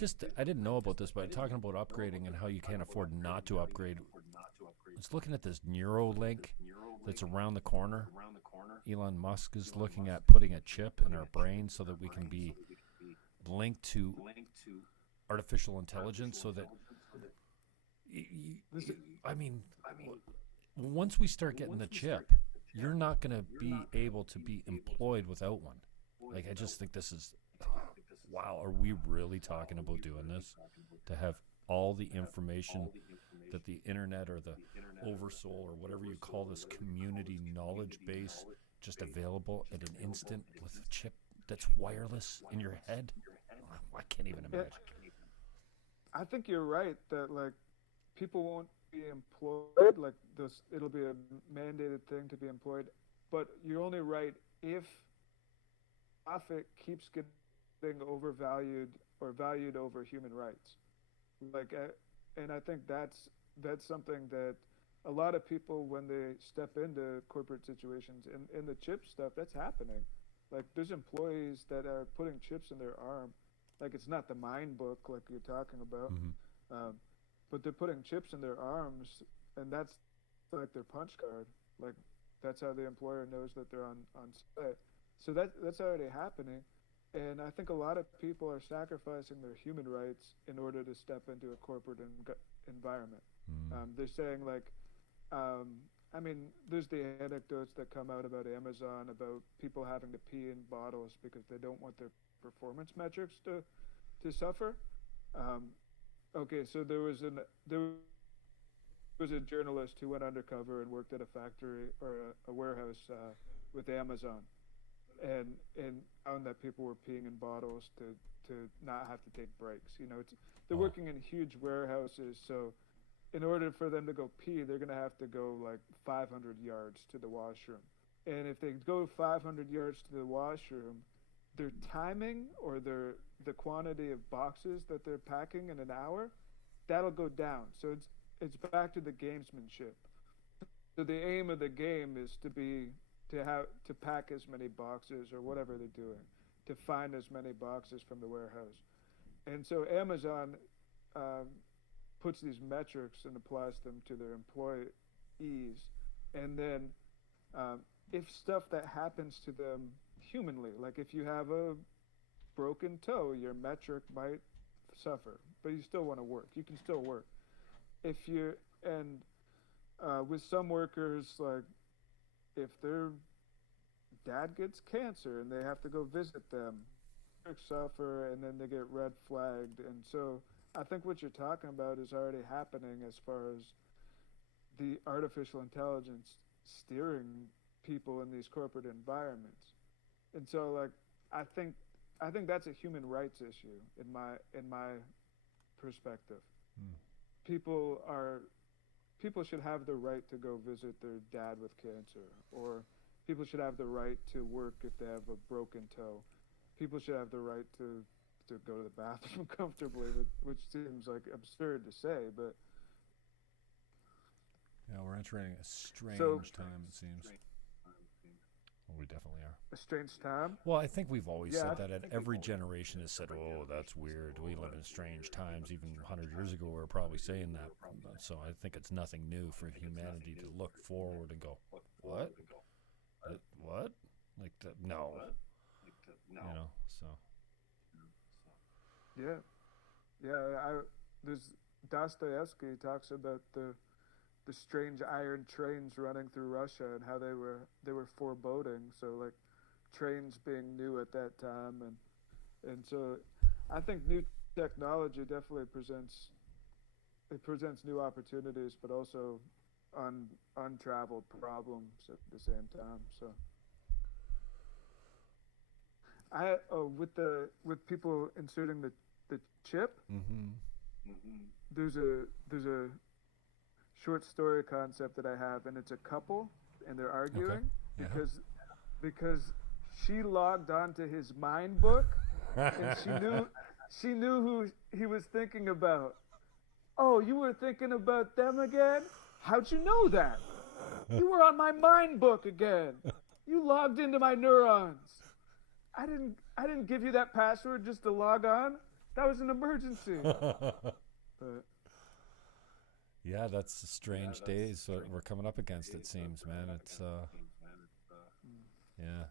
didn't know about this, but talking about upgrading and how you can't afford not to upgrade. I was looking at this Neuralink that's around the corner. Elon Musk is looking at putting a chip in our brain so that we can be linked to artificial intelligence, so that once we start getting the chip, you're not going to be able to be employed without one. Like, I just think this is wow, are we really talking about doing this? To have all the information that the internet or the oversoul or whatever you call this community knowledge base just available at an instant with a chip that's wireless in your head? I can't even imagine. I think you're right that like people won't be employed, like this, it'll be a mandated thing to be employed, but you're only right if profit keeps getting overvalued or valued over human rights. Like, and I think that's something that a lot of people, when they step into corporate situations, in the chip stuff, that's happening. Like, there's employees that are putting chips in their arm. Like, it's not the mind book like you're talking about, but they're putting chips in their arms, and that's like their punch card. Like, that's how the employer knows that they're on site. So that's already happening. And I think a lot of people are sacrificing their human rights in order to step into a corporate environment. They're saying like, I mean, there's the anecdotes that come out about Amazon about people having to pee in bottles because they don't want their performance metrics to suffer. Okay, so there was a journalist who went undercover and worked at a factory or a warehouse with Amazon. And found that people were peeing in bottles to not have to take breaks. You know, they're working in huge warehouses, so in order for them to go pee, they're going to have to go like 500 yards to the washroom. And if they go 500 yards to the washroom, their timing or the quantity of boxes that they're packing in an hour, that'll go down. So it's back to the gamesmanship. So the aim of the game is to pack as many boxes or whatever they're doing, to find as many boxes from the warehouse. And so Amazon puts these metrics and applies them to their employees. And then if stuff that happens to them humanly, like if you have a broken toe, your metric might suffer, but you still want to work. You can still work. With some workers, like, if their dad gets cancer and they have to go visit them, they suffer, and then they get red flagged. And so I think what you're talking about is already happening as far as the artificial intelligence steering people in these corporate environments. And so, like, I think that's a human rights issue in my perspective. People should have the right to go visit their dad with cancer, or people should have the right to work if they have a broken toe. People should have the right to go to the bathroom comfortably, which seems like absurd to say, but... Yeah, we're entering a strange time, it seems. Well, we definitely are. A strange time? Well, I think we've always said that, and every generation has said, oh, that's weird. We live in strange times. Even 100 years ago, we were probably saying that. So I think it's nothing new for humanity to look forward and go, what? What? Like, no. You know, so. Yeah. There's Dostoevsky talks about the strange iron trains running through Russia and how they were foreboding. So like trains being new at that time, and so I think new technology definitely presents new opportunities, but also untraveled problems at the same time. So with people inserting the chip, there's a short story concept that I have, and it's a couple, and they're arguing because she logged onto his mind book, and she knew who he was thinking about. Oh, you were thinking about them again? How'd you know that? You were on my mind book again. You logged into my neurons. I didn't give you that password just to log on. That was an emergency. But yeah, that's strange days we're coming up against, it seems, man. It's yeah.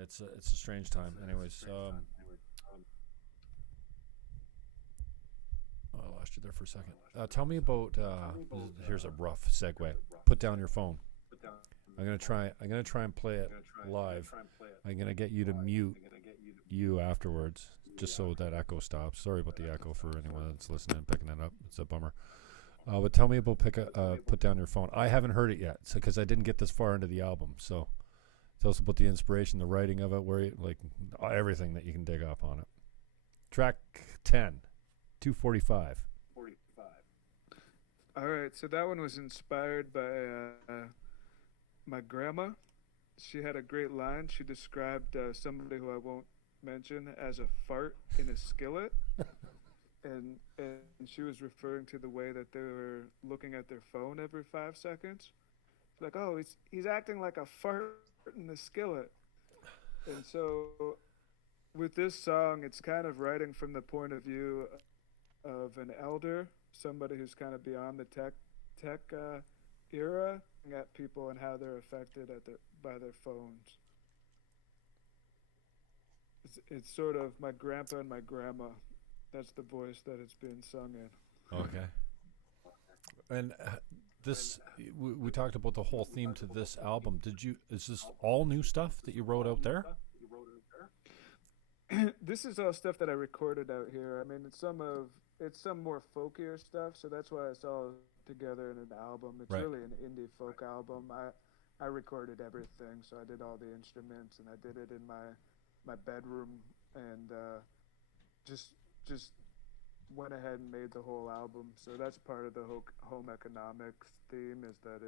It's a strange time. Anyways, I lost you there for a second. Tell me about here's a rough segue. Put down your phone. I'm gonna try and play it live. I'm going to get you to mute you afterwards, just so that echo stops. Sorry about the echo for anyone that's listening and picking it up. It's a bummer. But tell me about Put Down Your Phone. I haven't heard it yet, because I didn't get this far into the album. So tell us about the inspiration, the writing of it, everything that you can dig up on it. Track 10, 245. All right, so that one was inspired by my grandma. She had a great line. She described somebody who I won't mention as a fart in a skillet. And she was referring to the way that they were looking at their phone every 5 seconds. Like, oh, he's acting like a fart in the skillet. And so with this song, it's kind of writing from the point of view of an elder, somebody who's kind of beyond the tech era, at people and how they're affected by their phones. It's sort of my grandpa and my grandma. That's the voice that it's being sung in. Okay. And this, we talked about the whole theme to this album. Is this all new stuff that you wrote out there? This is all stuff that I recorded out here. I mean, it's some more folkier stuff, so that's why it's all together in an album. It's right. Really an indie folk album. I recorded everything, so I did all the instruments, and I did it in my bedroom, and just went ahead and made the whole album. So that's part of the home economics theme, is that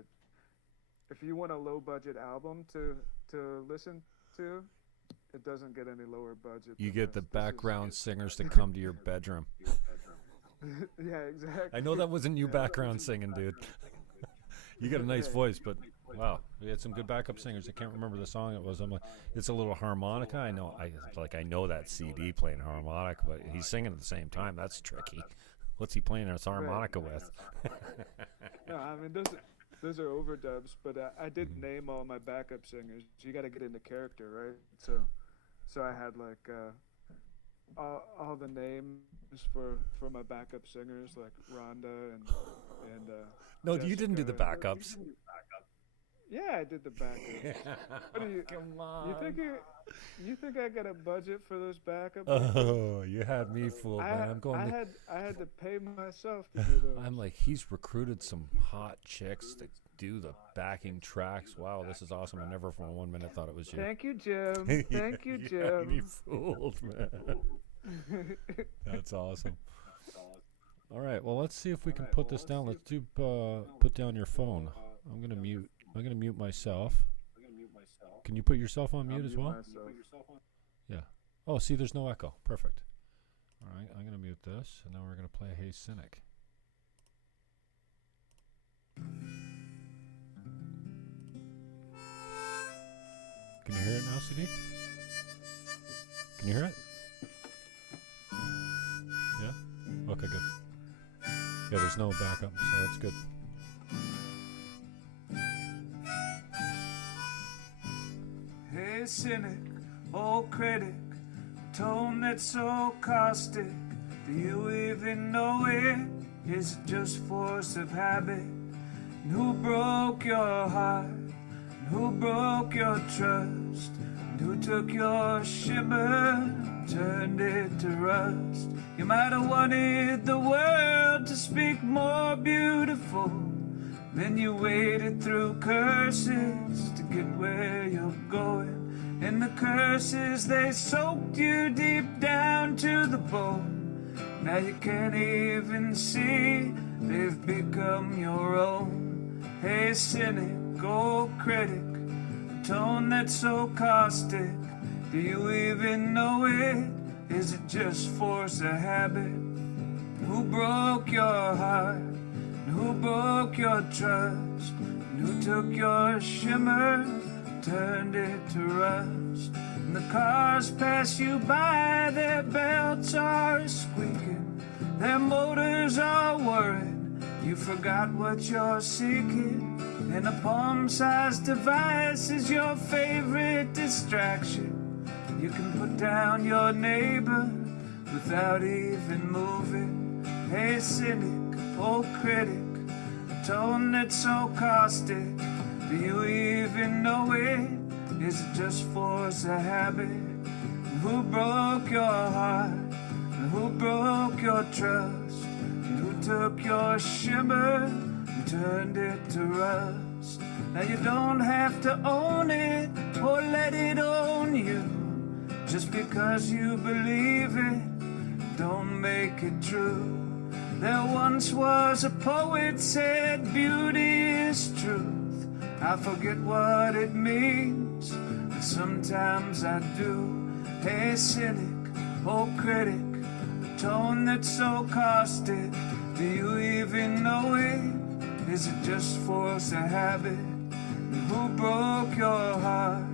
if you want a low budget album to listen to, it doesn't get any lower budget. You get the background singers to come to your bedroom. Yeah, exactly. I know that wasn't you background singing, dude. You got a nice voice, but wow, we had some good backup singers. I can't remember the song it was. I'm like, it's a little harmonica. I know that CD playing harmonica, but he's singing at the same time. That's tricky. What's he playing his harmonica with? No, I mean those are overdubs, but I did name all my backup singers. You got to get into character, right? So I had like all the names for my backup singers, like Rhonda and no, Jessica. You didn't do the backups. Yeah, I did the backups. What do you? Come on. You think I got a budget for those backups? Oh, you had me fooled, man. I had to pay myself to do those. I'm like, he's recruited some hot chicks to do the backing tracks. Wow, this is awesome. I never for 1 minute thought it was you. Thank you, Jim. Thank you, Jim. You had me fooled, man. That's awesome. All right, well, let's see if we can put this down. Let's do Put Down Your Phone. I'm gonna mute myself. Can you put yourself on mute as well? Yeah. Oh, see, there's no echo. Perfect. All right, I'm gonna mute this, and then we're gonna play Hey Cynic. Can you hear it now, CD? Can you hear it? Yeah? Okay, good. Yeah, there's no backup, so that's good. Hey cynic, old critic, tone that's so caustic. Do you even know it? Is it just force of habit? And who broke your heart? And who broke your trust? And who took your shimmer, turned it to rust? You might have wanted the world to speak more beautiful. Then you waded through curses to get where you're going. And the curses, they soaked you deep down to the bone. Now you can't even see, they've become your own. Hey cynic, old critic, a tone that's so caustic. Do you even know it? Is it just force of habit? Who broke your heart? Who broke your trust? And who took your shimmer, turned it to rust? And the cars pass you by, their belts are squeaking, their motors are whirring. You forgot what you're seeking, and a palm-sized device is your favorite distraction. You can put down your neighbor without even moving. Hey cynic, old critic, a tone that's so caustic. Do you even know it? Is it just force of habit? And who broke your heart? And who broke your trust? And who took your shimmer and turned it to rust? Now you don't have to own it or let it own you. Just because you believe it, don't make it true. There once was a poet said beauty is truth. I forget what it means, but sometimes I do. Hey cynic, oh critic, the tone that's so caustic, do you even know it? Is it just force of habit? And who broke your heart?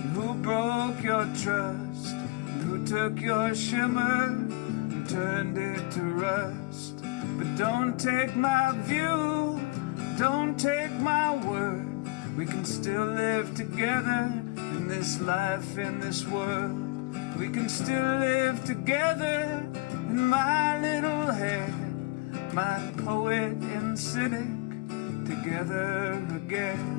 And who broke your trust? And who took your shimmer and turned it to rust? But don't take my view, don't take my word. We can still live together in this life, in this world. We can still live together in my little head, my poet and cynic together again.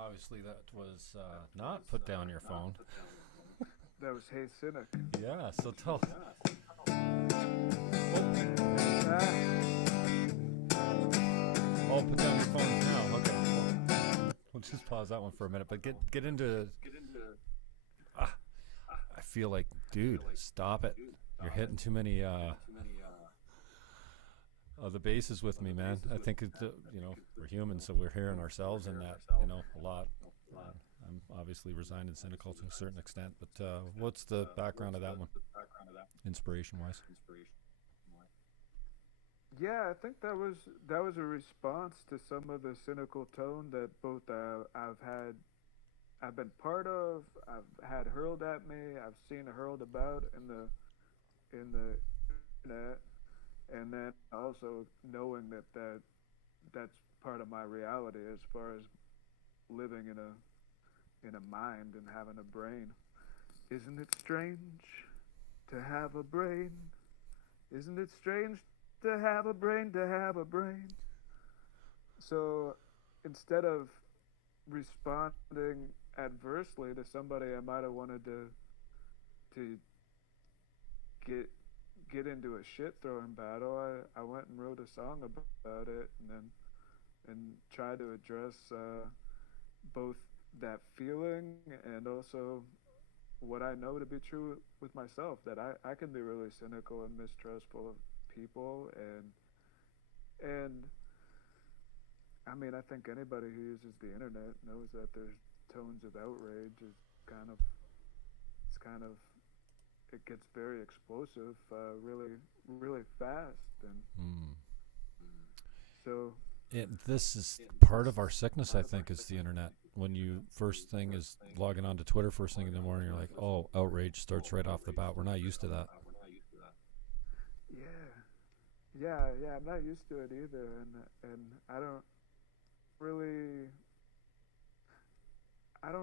Obviously, that was not put down your phone. That was Hey Cynic. Yeah, so tell. Oh, put down your phone now. Okay. We'll just pause that one for a minute, but get into. I feel like, dude, stop it. You're hitting too many the bases with me, man. I think it's, we're human, so we're hearing ourselves in that, a lot. I'm obviously resigned and cynical to a certain extent, but what's the background of that one, inspiration-wise? Yeah, I think that was a response to some of the cynical tone that both I've been part of, I've had hurled at me, I've seen hurled about in the internet, and then also knowing that's part of my reality as far as living in a mind and having a brain. Isn't it strange to have a brain? Isn't it strange to have a brain, to have a brain? So instead of responding adversely to somebody I might have wanted to get into a shit throwing battle, I went and wrote a song about it, and tried to address both that feeling and also what I know to be true with myself, that I can be really cynical and mistrustful of people, and I mean, I think anybody who uses the internet knows that there's tones of outrage. It's kind of it gets very explosive, really, really fast, and so. This is part of our sickness, I think, is the internet. When you first thing is logging on to Twitter first thing in the morning, you're like, oh, outrage starts right off the bat. We're not used to that. Yeah, I'm not used to it either, and I don't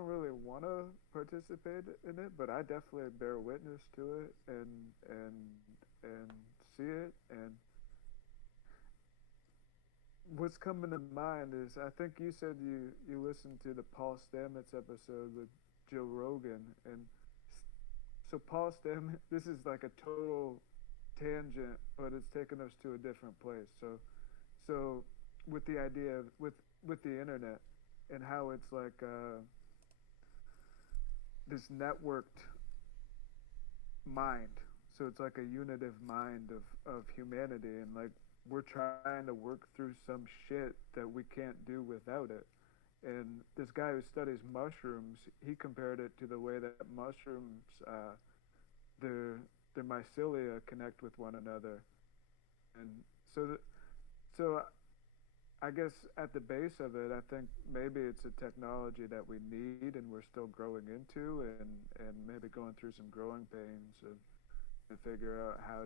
really want to participate in it, but I definitely bear witness to it and see it. And what's coming to mind is, I think you said you listened to the Paul Stamets episode with Joe Rogan, and so Paul Stamets, this is like a total tangent, but it's taken us to a different place. So with the idea of with the internet and how it's like this networked mind. So it's like a unitive mind of humanity, and like we're trying to work through some shit that we can't do without it. And this guy who studies mushrooms, he compared it to the way that mushrooms, their mycelia connect with one another. And so I guess at the base of it, I think maybe it's a technology that we need and we're still growing into, and maybe going through some growing pains of to figure out how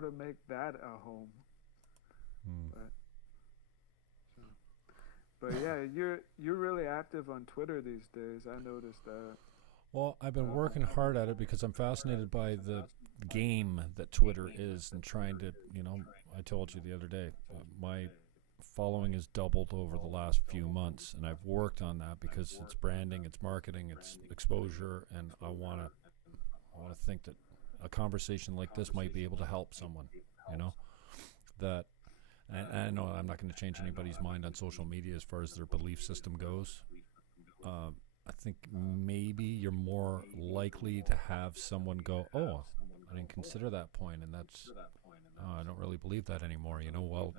to make that a home. But, so, but yeah, you're really active on Twitter these days. I noticed that. Well, I've been working hard at it because I'm fascinated by the game that Twitter is, and trying to, I told you the other day, my following has doubled over the last few months, and I've worked on that because it's branding, it's marketing, it's exposure, and I want to think that a conversation like this might be able to help someone, that, and I know I'm not going to change anybody's mind on social media as far as their belief system goes. I think maybe you're more likely to have someone go, oh, I didn't consider that point, and that's, I don't really believe that anymore, while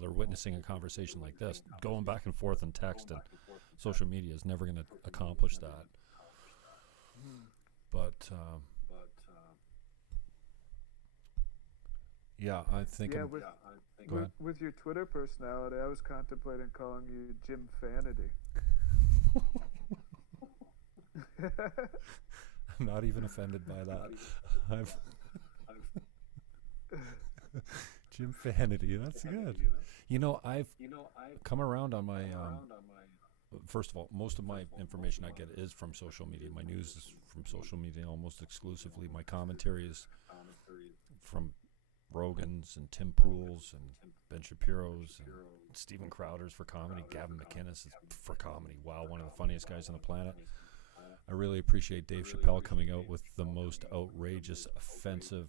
they're witnessing a conversation like this. Going back and forth in text and social media is never going to accomplish that. But, yeah, I think... Yeah, with your Twitter personality, I was contemplating calling you Jim Fanity. I'm not even offended by that. Jim Fanity, that's good. I've come around on my, first of all, most of my information I get is from social media. My news is from social media almost exclusively. My commentary is from Rogan's and Tim Pool's and Ben Shapiro's and Steven Crowder's for comedy. Gavin McInnes is for comedy. Wow, one of the funniest guys on the planet. I really appreciate Dave Chappelle coming out with the most outrageous, offensive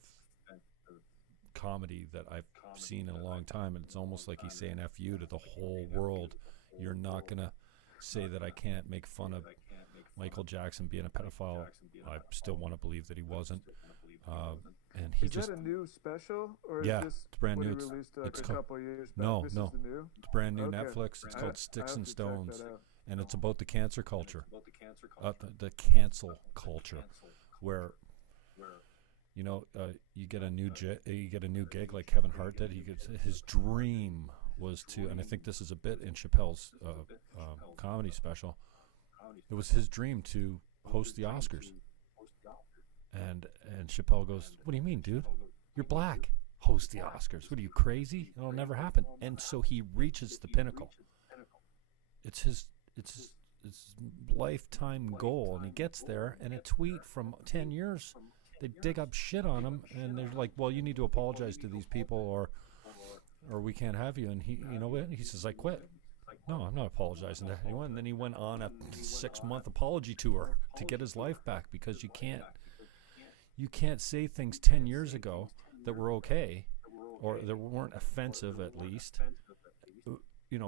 comedy that I've seen in a long time, and it's almost like he's saying F you to the whole world. You're not going to say that I can't make fun of Michael Jackson being a pedophile. I still want to believe that he wasn't. And he is that a new special, or yeah, is this it's brand new. Released a couple years back? No, this no, is the new? it's brand new. Okay. Netflix. It's called Sticks and Stones, and it's Oh. about the cancer culture, the cancel culture, where you get a new gig like Kevin Hart did. His dream was to, and I think this is a bit in Chappelle's comedy special. It was his dream to host the Oscars. And Chappelle goes, "What do you mean, dude? You're black. Host the Oscars. What are you, crazy? It'll never happen." And so he reaches the pinnacle. It's his lifetime goal, and he gets there. And a tweet from 10 years, they dig up shit on him, and they're like, "Well, you need to apologize to these people, or we can't have you." And he says, "I quit." No, I'm not apologizing to anyone. And then he went on a 6-month apology tour to get his life back, because you can't say things 10 years ago that were okay, or that weren't offensive at least,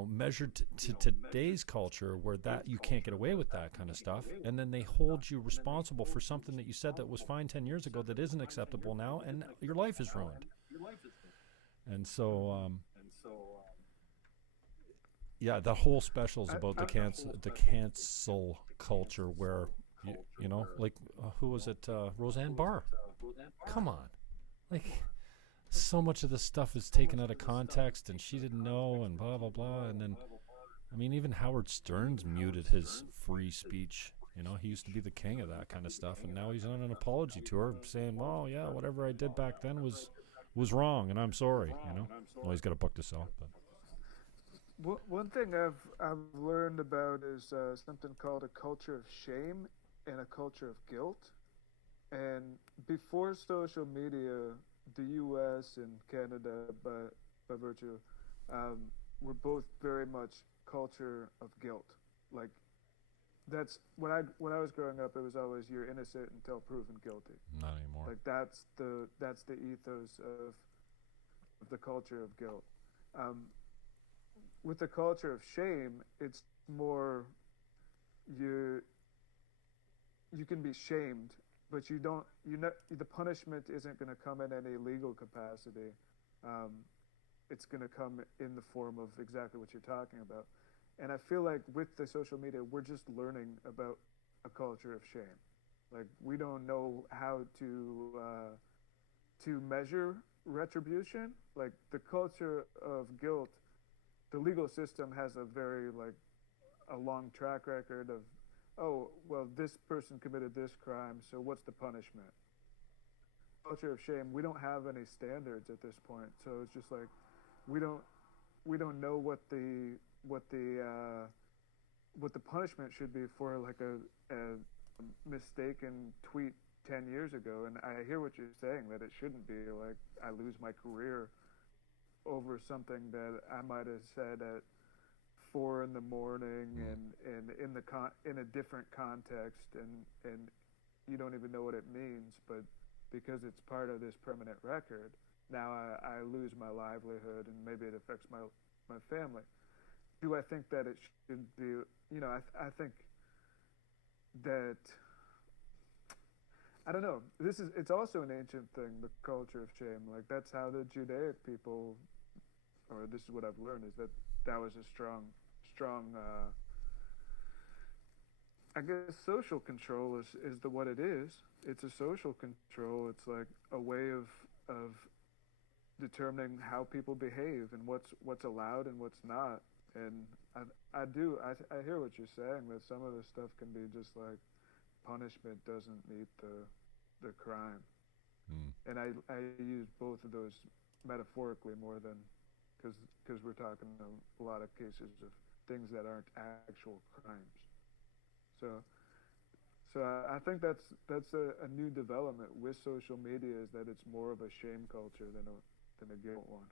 measured to today's culture, where that you can't get away with that kind of stuff, and then they hold you responsible for something that you said that was fine 10 years ago that isn't acceptable now, and your life is ruined. And so yeah, the whole special is about the cancel culture, where who was it? Roseanne Barr. Come on, so much of this stuff is taken out of context, and she didn't know, and blah blah blah. And then, even Howard Stern's muted his free speech. He used to be the king of that kind of stuff, and now he's on an apology tour saying, "Well, yeah, whatever I did back then was wrong, and I'm sorry." Well, he's got a book to sell, but. One thing I've learned about is something called a culture of shame and a culture of guilt. And before social media, the U.S. and Canada, by virtue, were both very much culture of guilt. Like, that's when I was growing up, it was always you're innocent until proven guilty. Not anymore. Like that's the ethos of the culture of guilt. With the culture of shame, it's more you can be shamed, but the punishment isn't going to come in any legal capacity. It's going to come in the form of exactly what you're talking about. And I feel like with the social media, we're just learning about a culture of shame. Like, we don't know how to measure retribution. Like the culture of guilt, the legal system has a very like a long track record of, oh well, this person committed this crime, so what's the punishment? Culture of shame, we don't have any standards at this point, so it's just like we don't know what the punishment should be for like a mistaken tweet 10 years ago. And I hear what you're saying, that it shouldn't be like I lose my career over something that I might have said at 4 in the morning and in a different context, and you don't even know what it means, but because it's part of this permanent record, now I lose my livelihood, and maybe it affects my family. Do I think that it should be, I think that, I don't know, it's also an ancient thing, the culture of shame. Like that's how the Judaic people, or this is what I've learned, is that was a strong I guess social control is what it is. It's a social control. It's like a way of determining how people behave and what's allowed and what's not. And I hear what you're saying, that some of this stuff can be just like punishment doesn't meet the crime. And I use both of those metaphorically more than because we're talking a lot of cases of things that aren't actual crimes. So I think that's a new development with social media, is that it's more of a shame culture than a guilt one.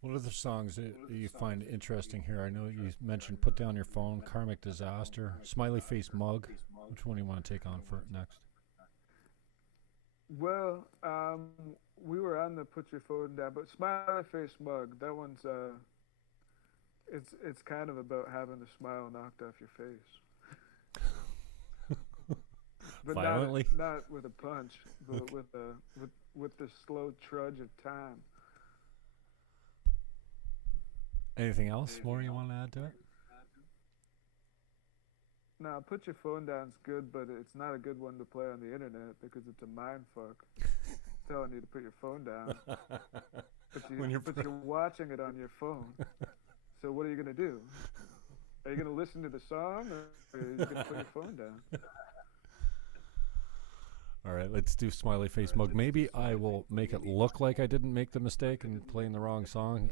What other songs do you find interesting here? I know you mentioned Put Down Your Phone, Karmic Disaster, Smiley Face Mug. Which one do you want to take on for next? Well, we were on the Put Your Phone Down, but Smiley Face Mug, that one's it's kind of about having the smile knocked off your face. But violently? Not with a punch, but with the slow trudge of time. Anything else more you want to add to it? No, Put Your Phone Down's good, but it's not a good one to play on the internet because it's a mind fuck. It's telling you to put your phone down, but you're watching it on your phone. So what are you going to do? Are you going to listen to the song, or are you going to put your phone down? All right, let's do Smiley Face Mug. Maybe I will make it look like I didn't make the mistake and playing the wrong song.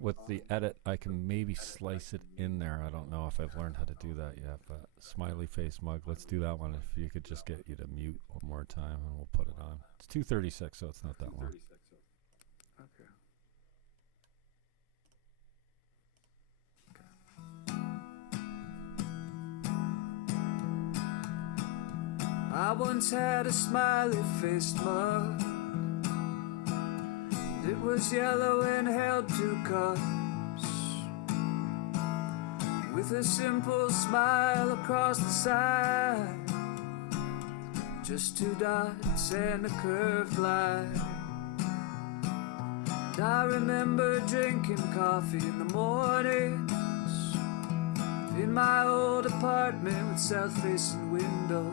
With the edit, I can maybe slice it in there. I don't know if I've learned how to do that yet, but Smiley Face Mug, let's do that one. If you could just get you to mute one more time, and we'll put it on. It's 2:36, so it's not that long. Okay. I once had a smiley-faced mug. It was yellow and held 2 cups, with a simple smile across the side, just 2 dots and a curved line. And I remember drinking coffee in the mornings in my old apartment with south-facing windows,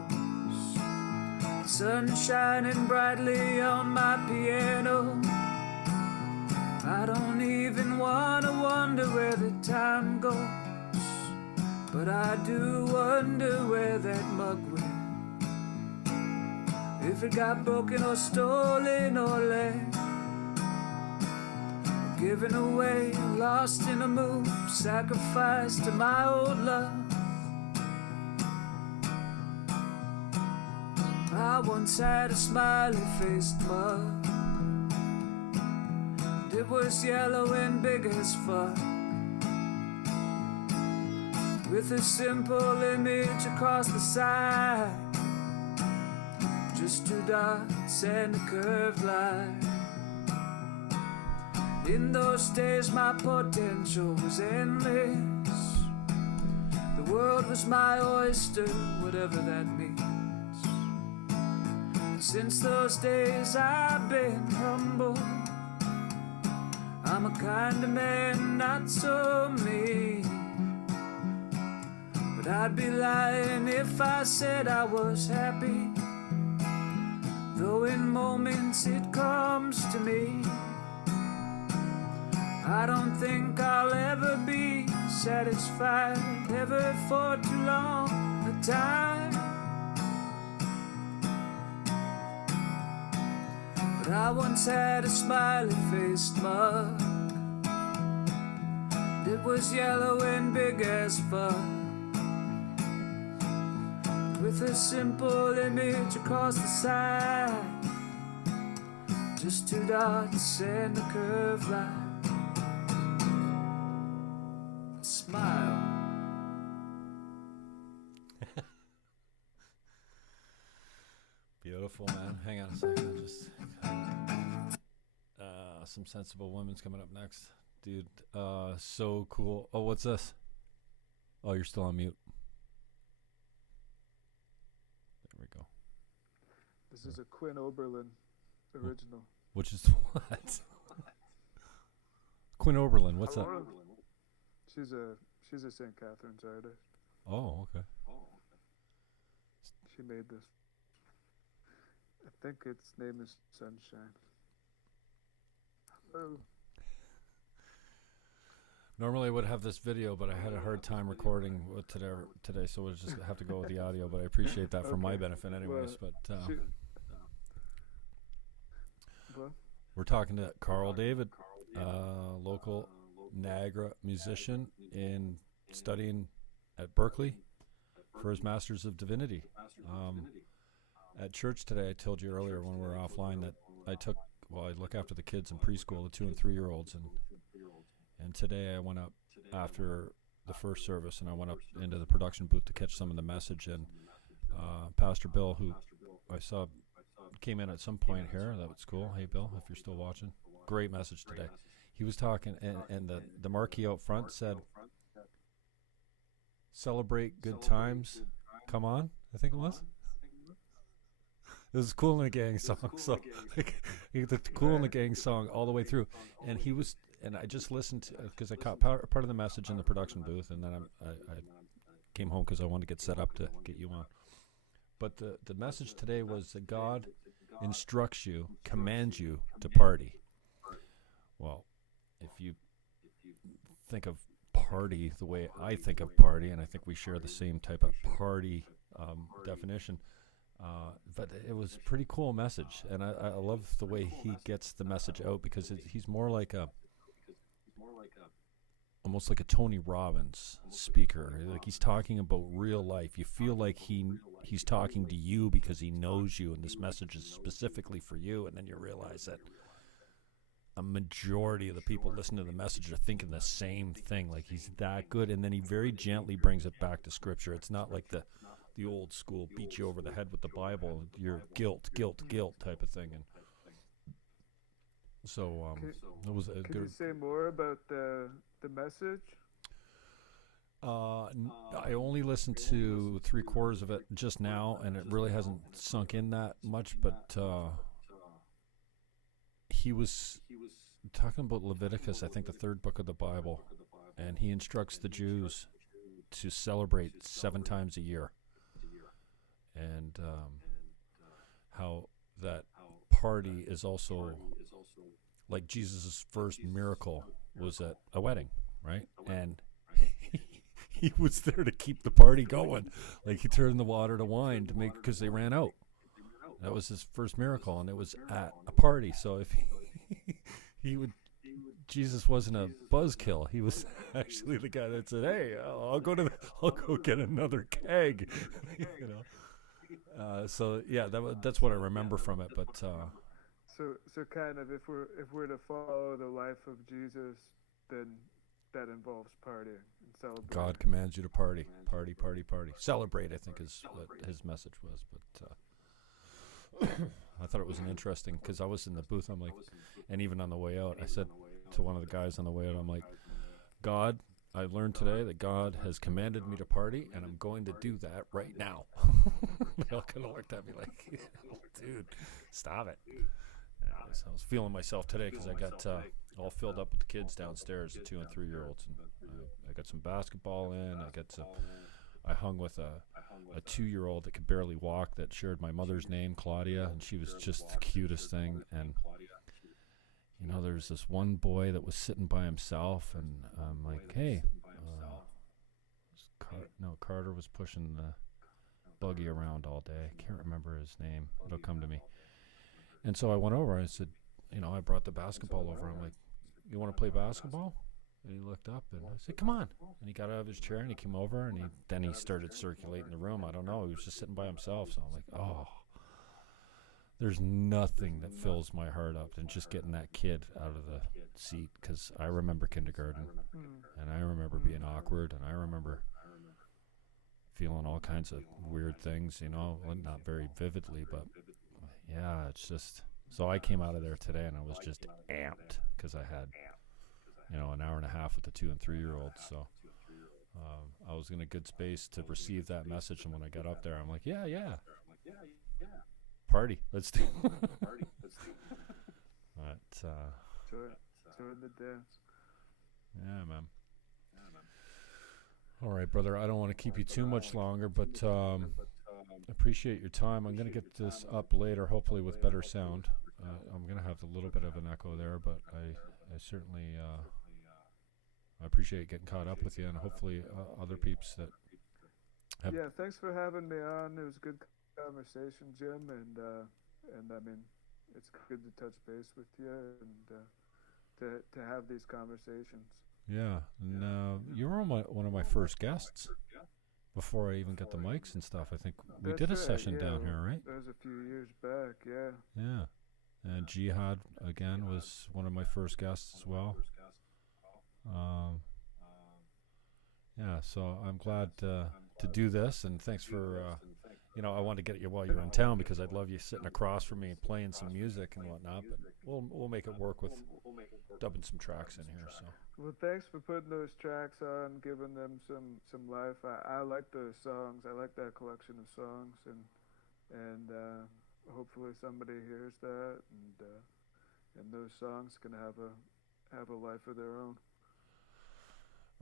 sun shining brightly on my piano. I don't even want to wonder where the time goes, but I do wonder where that mug went. If it got broken or stolen or left, or given away, lost in a move, sacrificed to my old love. I once had a smiley-faced mug. It was yellow and big as fuck, with a simple image across the side, just 2 dots and a curved line. In those days my potential was endless. The world was my oyster, whatever that means. Since those days I've been humble. I'm a kind of man, not so mean, but I'd be lying if I said I was happy. though in moments it comes to me. I don't think I'll ever be satisfied, ever for too long a time. But I once had a smiley-faced mug. It was yellow and big as fuck, with a simple image across the side, just 2 dots and a curved line. Smile. Beautiful, man. Hang on a second. Just some sensible women's coming up next, dude. So cool. Oh, what's this? Oh, you're still on mute. There we go. This is a Quinn Oberlin original. Which is what? Quinn Oberlin. What's that? She's a St. Catherine's artist. Oh, okay. She made this. I think its name is Sunshine. Oh. Normally I would have this video, but I had a hard time recording with today, so we'll just have to go with the audio. But I appreciate that for my benefit, anyways. Well, but we're talking to Carl David, local Niagara musician, in studying at Berkeley for his Master's of Divinity. At church today, I told you earlier when we were offline that I look after the kids in preschool, the 2 and 3 year olds, and today I went up after the first service, and I went up into the production booth to catch some of the message, and Pastor Bill, who I saw came in at some point here. That was cool. Hey, Bill, if you're still watching. Great message today. He was talking, and the marquee out front said, "Celebrate good times. Come on," I think it was. It was Cool in the Gang song. So the Cool in the Gang song all the way through. And he was, and I just listened to, because I caught part of the message in the production booth, and then I came home because I wanted to get set up to get you on. But the message today was that God instructs you, commands you to party. Well, if you think of party the way I think of party, and I think we share the same type of party definition, but it was a pretty cool message, and I love the way he gets the message out, because he's more like almost like a Tony Robbins speaker. Like, he's talking about real life. You feel like he's talking to you because he knows you, and this message is specifically for you, and then you realize that a majority of the people listening to the message are thinking the same thing. Like, he's that good, and then he very gently brings it back to Scripture. It's not like the old school beat you over the head with the Bible, your guilt type of thing. And so it was a Can good. you say more about the message? I only listened to 3/4 of it just now, and it really hasn't sunk in that much. But he was talking about Leviticus, I think the 3rd book of the Bible, and he instructs the Jews to celebrate 7 times a year, and how that party is also like Jesus' first miracle was at a wedding, right? And he was there to keep the party going. Like, he turned the water to wine to make, because they ran out. That was his first miracle, and it was at a party. So if Jesus wasn't a buzzkill. He was actually the guy that said, "Hey, I'll go get another keg," you know. So yeah, that's what I remember from it. But so kind of, if we're to follow the life of Jesus, then that involves partying and celebrating. God commands you to party, celebrate. I think is what his message was. But I thought it was an interesting, because I was in the booth. I'm like, and even on the way out, I said to one of the guys on the way out, I'm like, God, I learned today that God has commanded me to party, and I'm going to do that right now. They all kind of looked at me like, dude, stop it. So I was feeling myself today, because I got all filled up with the kids downstairs, the 2 and 3 year olds. And I got some basketball in. I got some I hung with a 2-year-old that could barely walk that shared my mother's name, Claudia, and she was just the cutest thing. And there's this one boy that was sitting by himself, and I'm like, hey, Carter was pushing the buggy around all day. I can't remember his name. It'll come to me. And so I went over and I said, I brought the basketball over. I'm like, you want to play basketball? And he looked up and I said, come on. And he got out of his chair and he came over and then he started circulating the room. I don't know. He was just sitting by himself. So I'm like, oh, there's nothing that fills my heart up than just getting that kid out of the seat, because I remember kindergarten and I remember being awkward and I remember feeling all kinds of weird things, not very vividly, but yeah, it's just, so I came out of there today and I was just amped because I had, an hour and a half with the 2 and 3-year-olds. So I was in a good space to receive that message. And when I got up there, I'm like, yeah. Party. Let's do it. But, join the dance. Yeah, man. All right, brother. I don't want to keep you too much longer, but appreciate your time. I'm going to get this up later, hopefully with better sound. I'm going to have a little bit of an echo there, but I certainly I appreciate getting caught up with you, and hopefully other peeps that have... Yeah, thanks for having me on. It was a good conversation, Jim, and I mean, it's good to touch base with you and to have these conversations. Yeah, and you were one of my first guests before I even got the mics and stuff. I think we did a session down here, right? That was a few years back, yeah. Yeah, and Jihad, again, was one of my first guests as well. Yeah, so I'm glad to do this, and thanks for, I wanted to get you while you were in town because I'd love you sitting across from me and playing some music and whatnot, but we'll make it work with dubbing some tracks in here. So. Well, thanks for putting those tracks on, giving them some life. I like those songs. I like that collection of songs, and hopefully somebody hears that, and those songs can have a life of their own.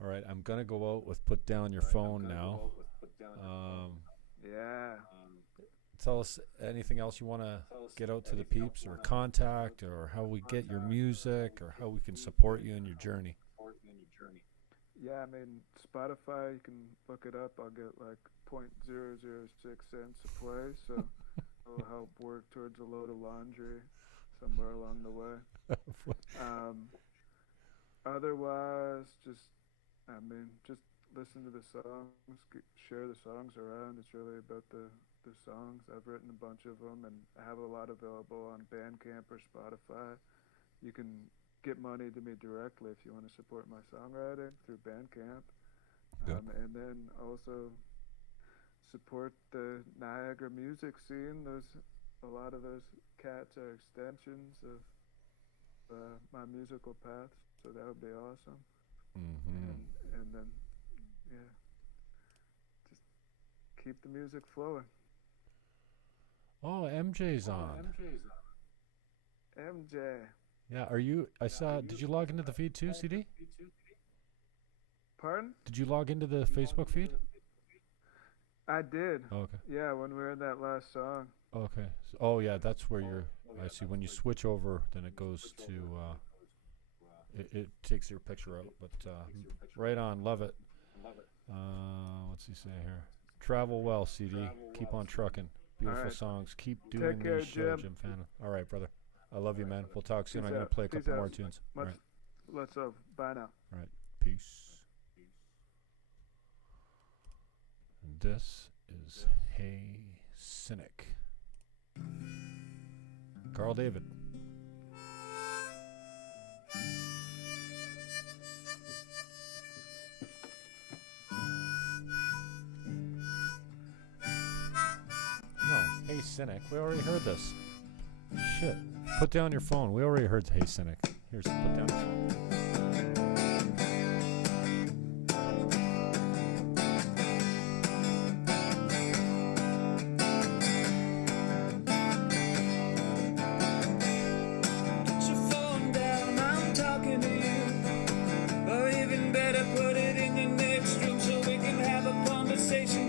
All right, I'm gonna go out with "Put Down Your Phone" now. Yeah. Tell us anything else you want to get out to the peeps, or contact, or how we get your music, or how we can support you in your journey. Yeah, I mean, Spotify, you can look it up. I'll get like 0.006 cents a play, so it'll help work towards a load of laundry somewhere along the way. Otherwise, just listen to the songs, share the songs around. It's really about the songs. I've written a bunch of them, and I have a lot available on Bandcamp or Spotify. You can get money to me directly if you want to support my songwriting through Bandcamp. And then also support the Niagara music scene. A lot of those cats are extensions of my musical path, so that would be awesome. Mm-hmm. And then, yeah, just keep the music flowing. Oh, MJ's on. MJ. Yeah, did you log into the feed too, CD? Pardon? Did you log into the Facebook feed? I did. Oh, okay. Yeah, when we were in that last song. Okay. Yeah, that's where I see when you switch over, then it goes to, it takes your picture out, but right on, love it. What's he say here? Travel well, CD. Keep on trucking. Beautiful songs. Keep doing these shows, Jim Fannon. All right, brother. I love you, man. We'll talk soon. I'm going to play a couple more tunes. All right. Let's go. Bye now. All right. Peace. And this is Hey Cynic. Carl David. Hey Cynic, we already heard this. Shit. Put down your phone. We already heard Hey Cynic. Here's put down your phone. Get your phone down, I'm talking to you. Or even better, put it in the next room so we can have a conversation.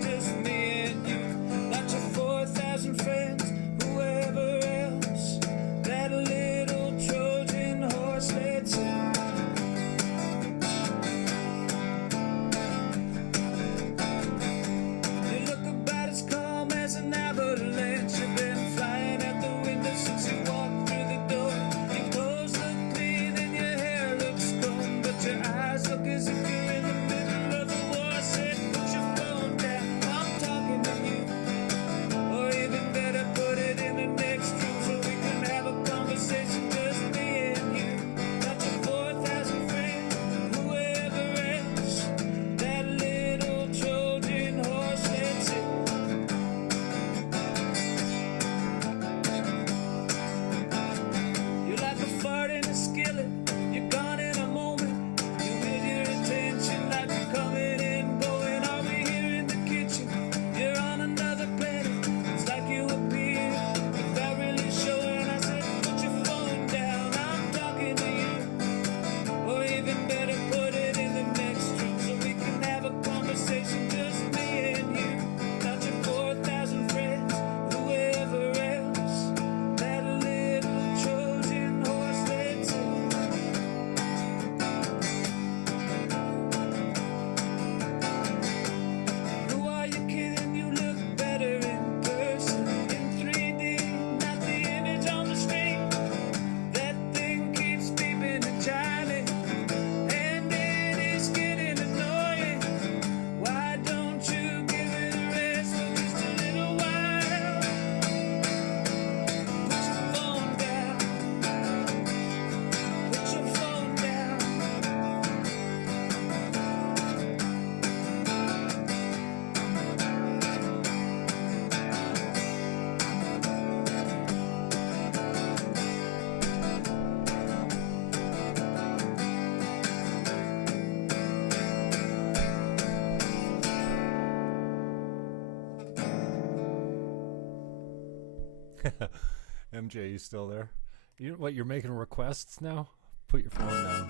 MJ, you still there? You're making requests now? Put your phone down.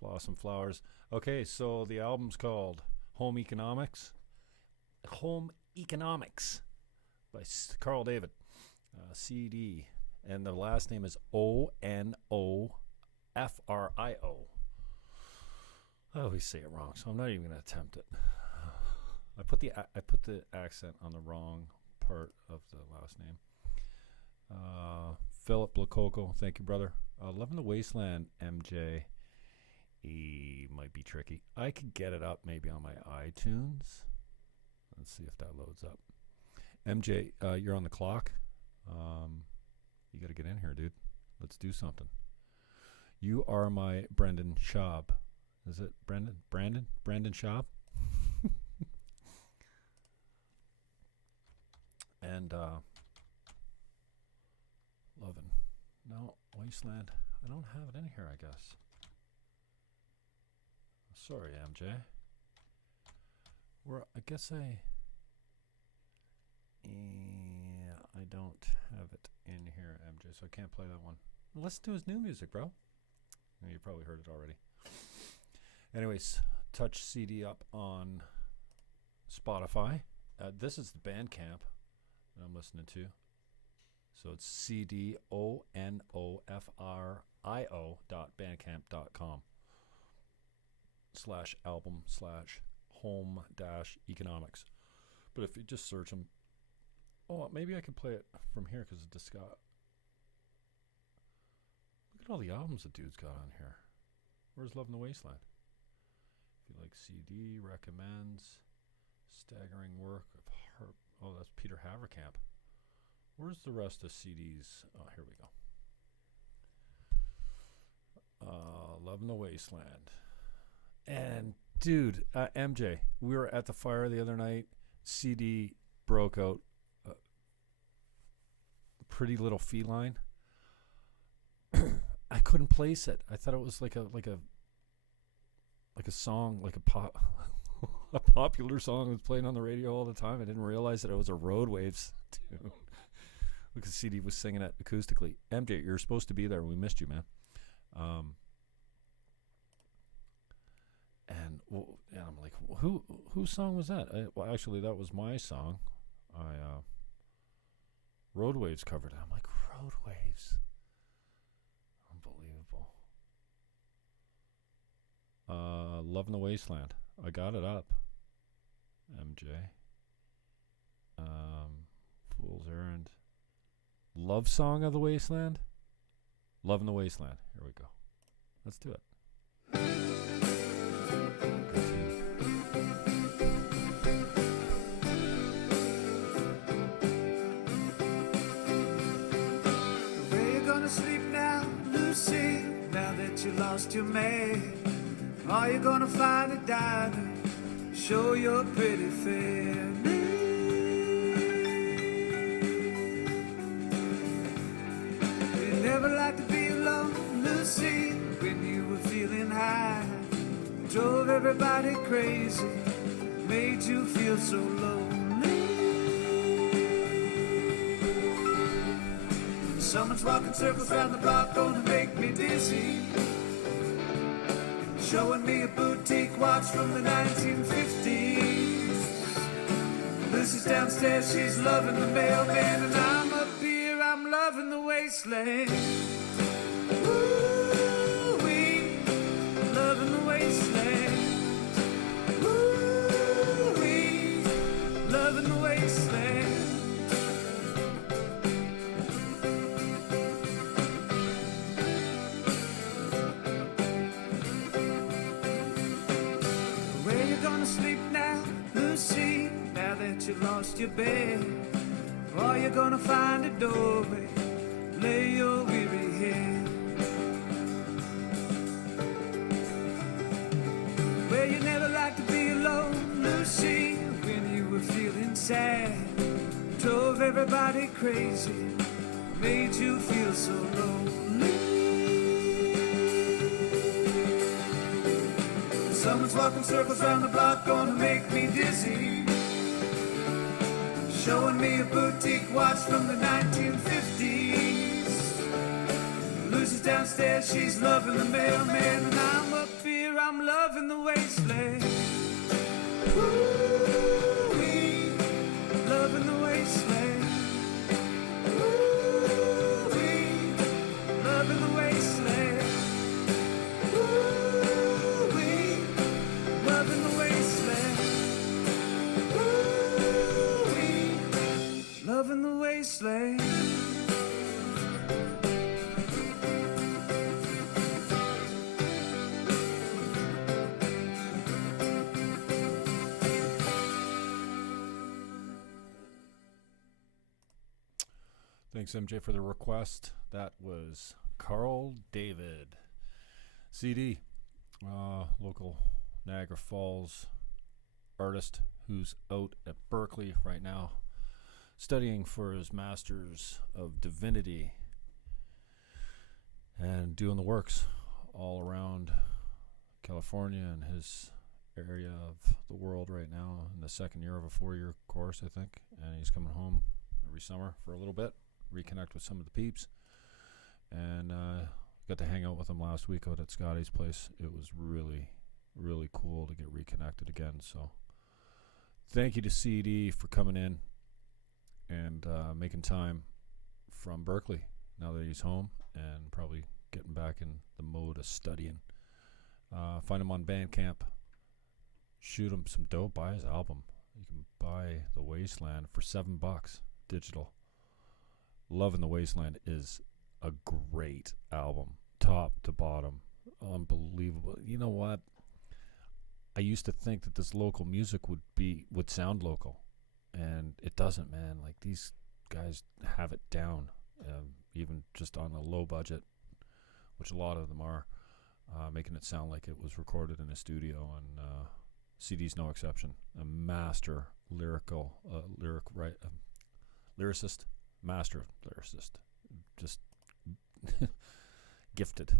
Blossom Flowers. Okay, so the album's called Home Economics. Home Economics by Carl David. CD. And the last name is Onofrio. I always say it wrong, so I'm not even going to attempt it. I put the accent on the wrong part of the last name. Philip Lococo, thank you, brother. Loving the Wasteland, MJ. Might be tricky. I could get it up maybe on my iTunes. Let's see if that loads up. MJ, you're on the clock. You got to get in here, dude. Let's do something. You are my Brendan Schaub. Is it Brendan? Brandon Schaub? And loving. No, Wasteland. I don't have it in here, I guess. Sorry, MJ. I don't have it in here, MJ, so I can't play that one. Listen to his new music, bro. You probably heard it already. Anyways, touch CD up on Spotify. This is the Bandcamp that I'm listening to. So it's cdonofrio.bandcamp.com /album/home-economics. But if you just search them, maybe I can play it from here because it's Scott. Look at all the albums the dude's got on here. Where's Love in the Wasteland? If you like CD, recommends, staggering work of Harp. Oh, that's Peter Haverkamp. Where's the rest of CDs? Oh, here we go. Love in the Wasteland. And dude, MJ, we were at the fire the other night. CD broke out. Pretty Little Feline. I couldn't place it. I thought it was like a song, like a popular song that's playing on the radio all the time. I didn't realize that it was a Roadwaves tune. Because CD was singing it acoustically. MJ, you're supposed to be there. We missed you, man. And I'm like, whose song was that? Well, actually, that was my song. Roadwaves covered it. I'm like, Roadwaves. Unbelievable. Love in the Wasteland. I got it up. MJ. Fool's Errand. Love Song of the Wasteland. Love in the Wasteland. Here we go. Let's do it. Where you gonna sleep now, Lucy? Now that you lost your man, are you gonna find a diner? Show your pretty face. Never like to be alone, Lucy, when you were feeling high. Drove everybody crazy, made you feel so lonely. Someone's walking circles around the block, gonna make me dizzy. Showing me a boutique watch from the 1950s. Lucy's downstairs, she's loving the mailman, and I'm up here, I'm loving the wasteland. Ooh-wee, loving the wasteland. Ooh-wee, loving the wasteland. Where you gonna sleep now, Lucy, now that you lost your bed? Or you gonna find a doorway, lay your weary head? Well, you never liked to be alone, Lucy, when you were feeling sad. Drove everybody crazy, made you feel so lonely. Someone's walking circles around the block, gonna make me dizzy. showing me a boutique watch from the 1950s. Lucy's downstairs, she's loving the mailman, and I'm up here, I'm loving the wasteland. Ooh-wee, loving the wasteland. Ooh-wee, loving the wasteland. Ooh-wee, loving the wasteland. Ooh-wee, loving the wasteland. Thanks, MJ, for the request. That was Carl David, CD, local Niagara Falls artist who's out at Berkeley right now studying for his Master's of Divinity and doing the works all around California and his area of the world right now in the second year of a 4-year course, I think. And he's coming home every summer for a little bit, reconnect with some of the peeps, and got to hang out with him last week out at Scotty's place. It was really, really cool to get reconnected again. So thank you to CD for coming in and making time from Berkeley now that he's home and probably getting back in the mode of studying. Find him on Bandcamp, shoot him some dope, buy his album. You can buy The Wasteland for $7 digital. Loving the Wasteland is a great album, top to bottom, unbelievable. You know what? I used to think that this local music would sound local, and it doesn't, man. Like, these guys have it down, even just on a low budget, which a lot of them are, making it sound like it was recorded in a studio, and CD's no exception. A master lyricist, master lyricist, just gifted.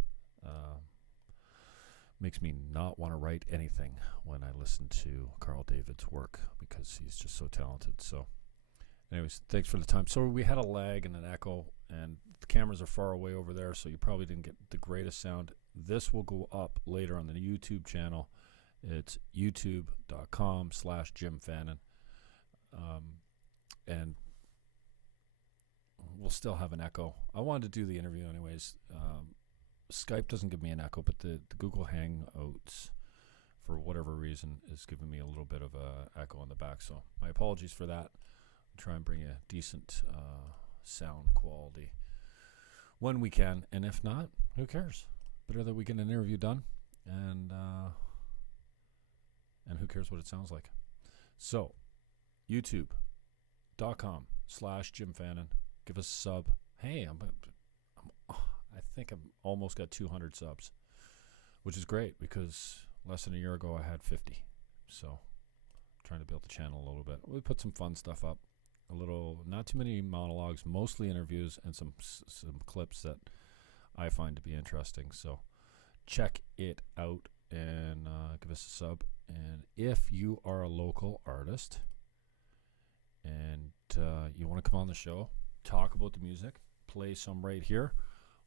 Makes me not want to write anything when I listen to Carl David's work because he's just so talented. So anyways, thanks for the time. So we had a lag and an echo, and the cameras are far away over there, so you probably didn't get the greatest sound. This will go up later on the YouTube channel. It's youtube.com/Jim Fannon. And we'll still have an echo. I wanted to do the interview anyways. Skype doesn't give me an echo, but the Google Hangouts, for whatever reason, is giving me a little bit of a echo in the back. So my apologies for that. I'll try and bring a decent sound quality when we can, and if not, who cares? Better that we get an interview done, and who cares what it sounds like? So, youtube.com /Jim Fannon. Give us a sub. Hey, I think I've almost got 200 subs, which is great because less than a year ago I had 50. So, I'm trying to build the channel a little bit. We put some fun stuff up. A little, not too many monologues, mostly interviews and some clips that I find to be interesting. So, check it out and give us a sub. And if you are a local artist and you want to come on the show, talk about the music, play some right here,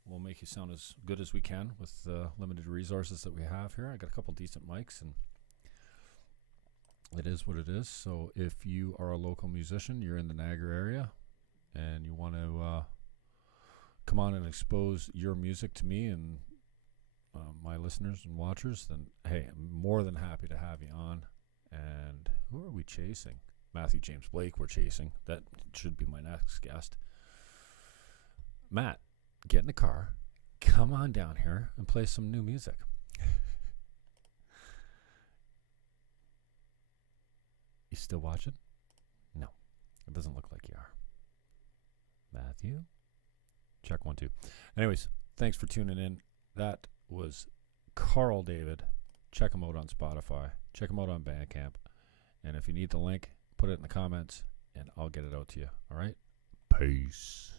we'll make you sound as good as we can with the limited resources that we have here. I got a couple decent mics, and it is what it is. So if you are a local musician, you're in the Niagara area, and you want to come on and expose your music to me and my listeners and watchers, then hey, I'm more than happy to have you on. And who are we chasing? Matthew James Blake we're chasing. That should be my next guest. Matt, get in the car, come on down here and play some new music. You still watching? No, it doesn't look like you are. Matthew? Check 1 2. Anyways, thanks for tuning in. That was Carl David. Check him out on Spotify. Check him out on Bandcamp. And if you need the link, put it in the comments and I'll get it out to you. All right? Peace.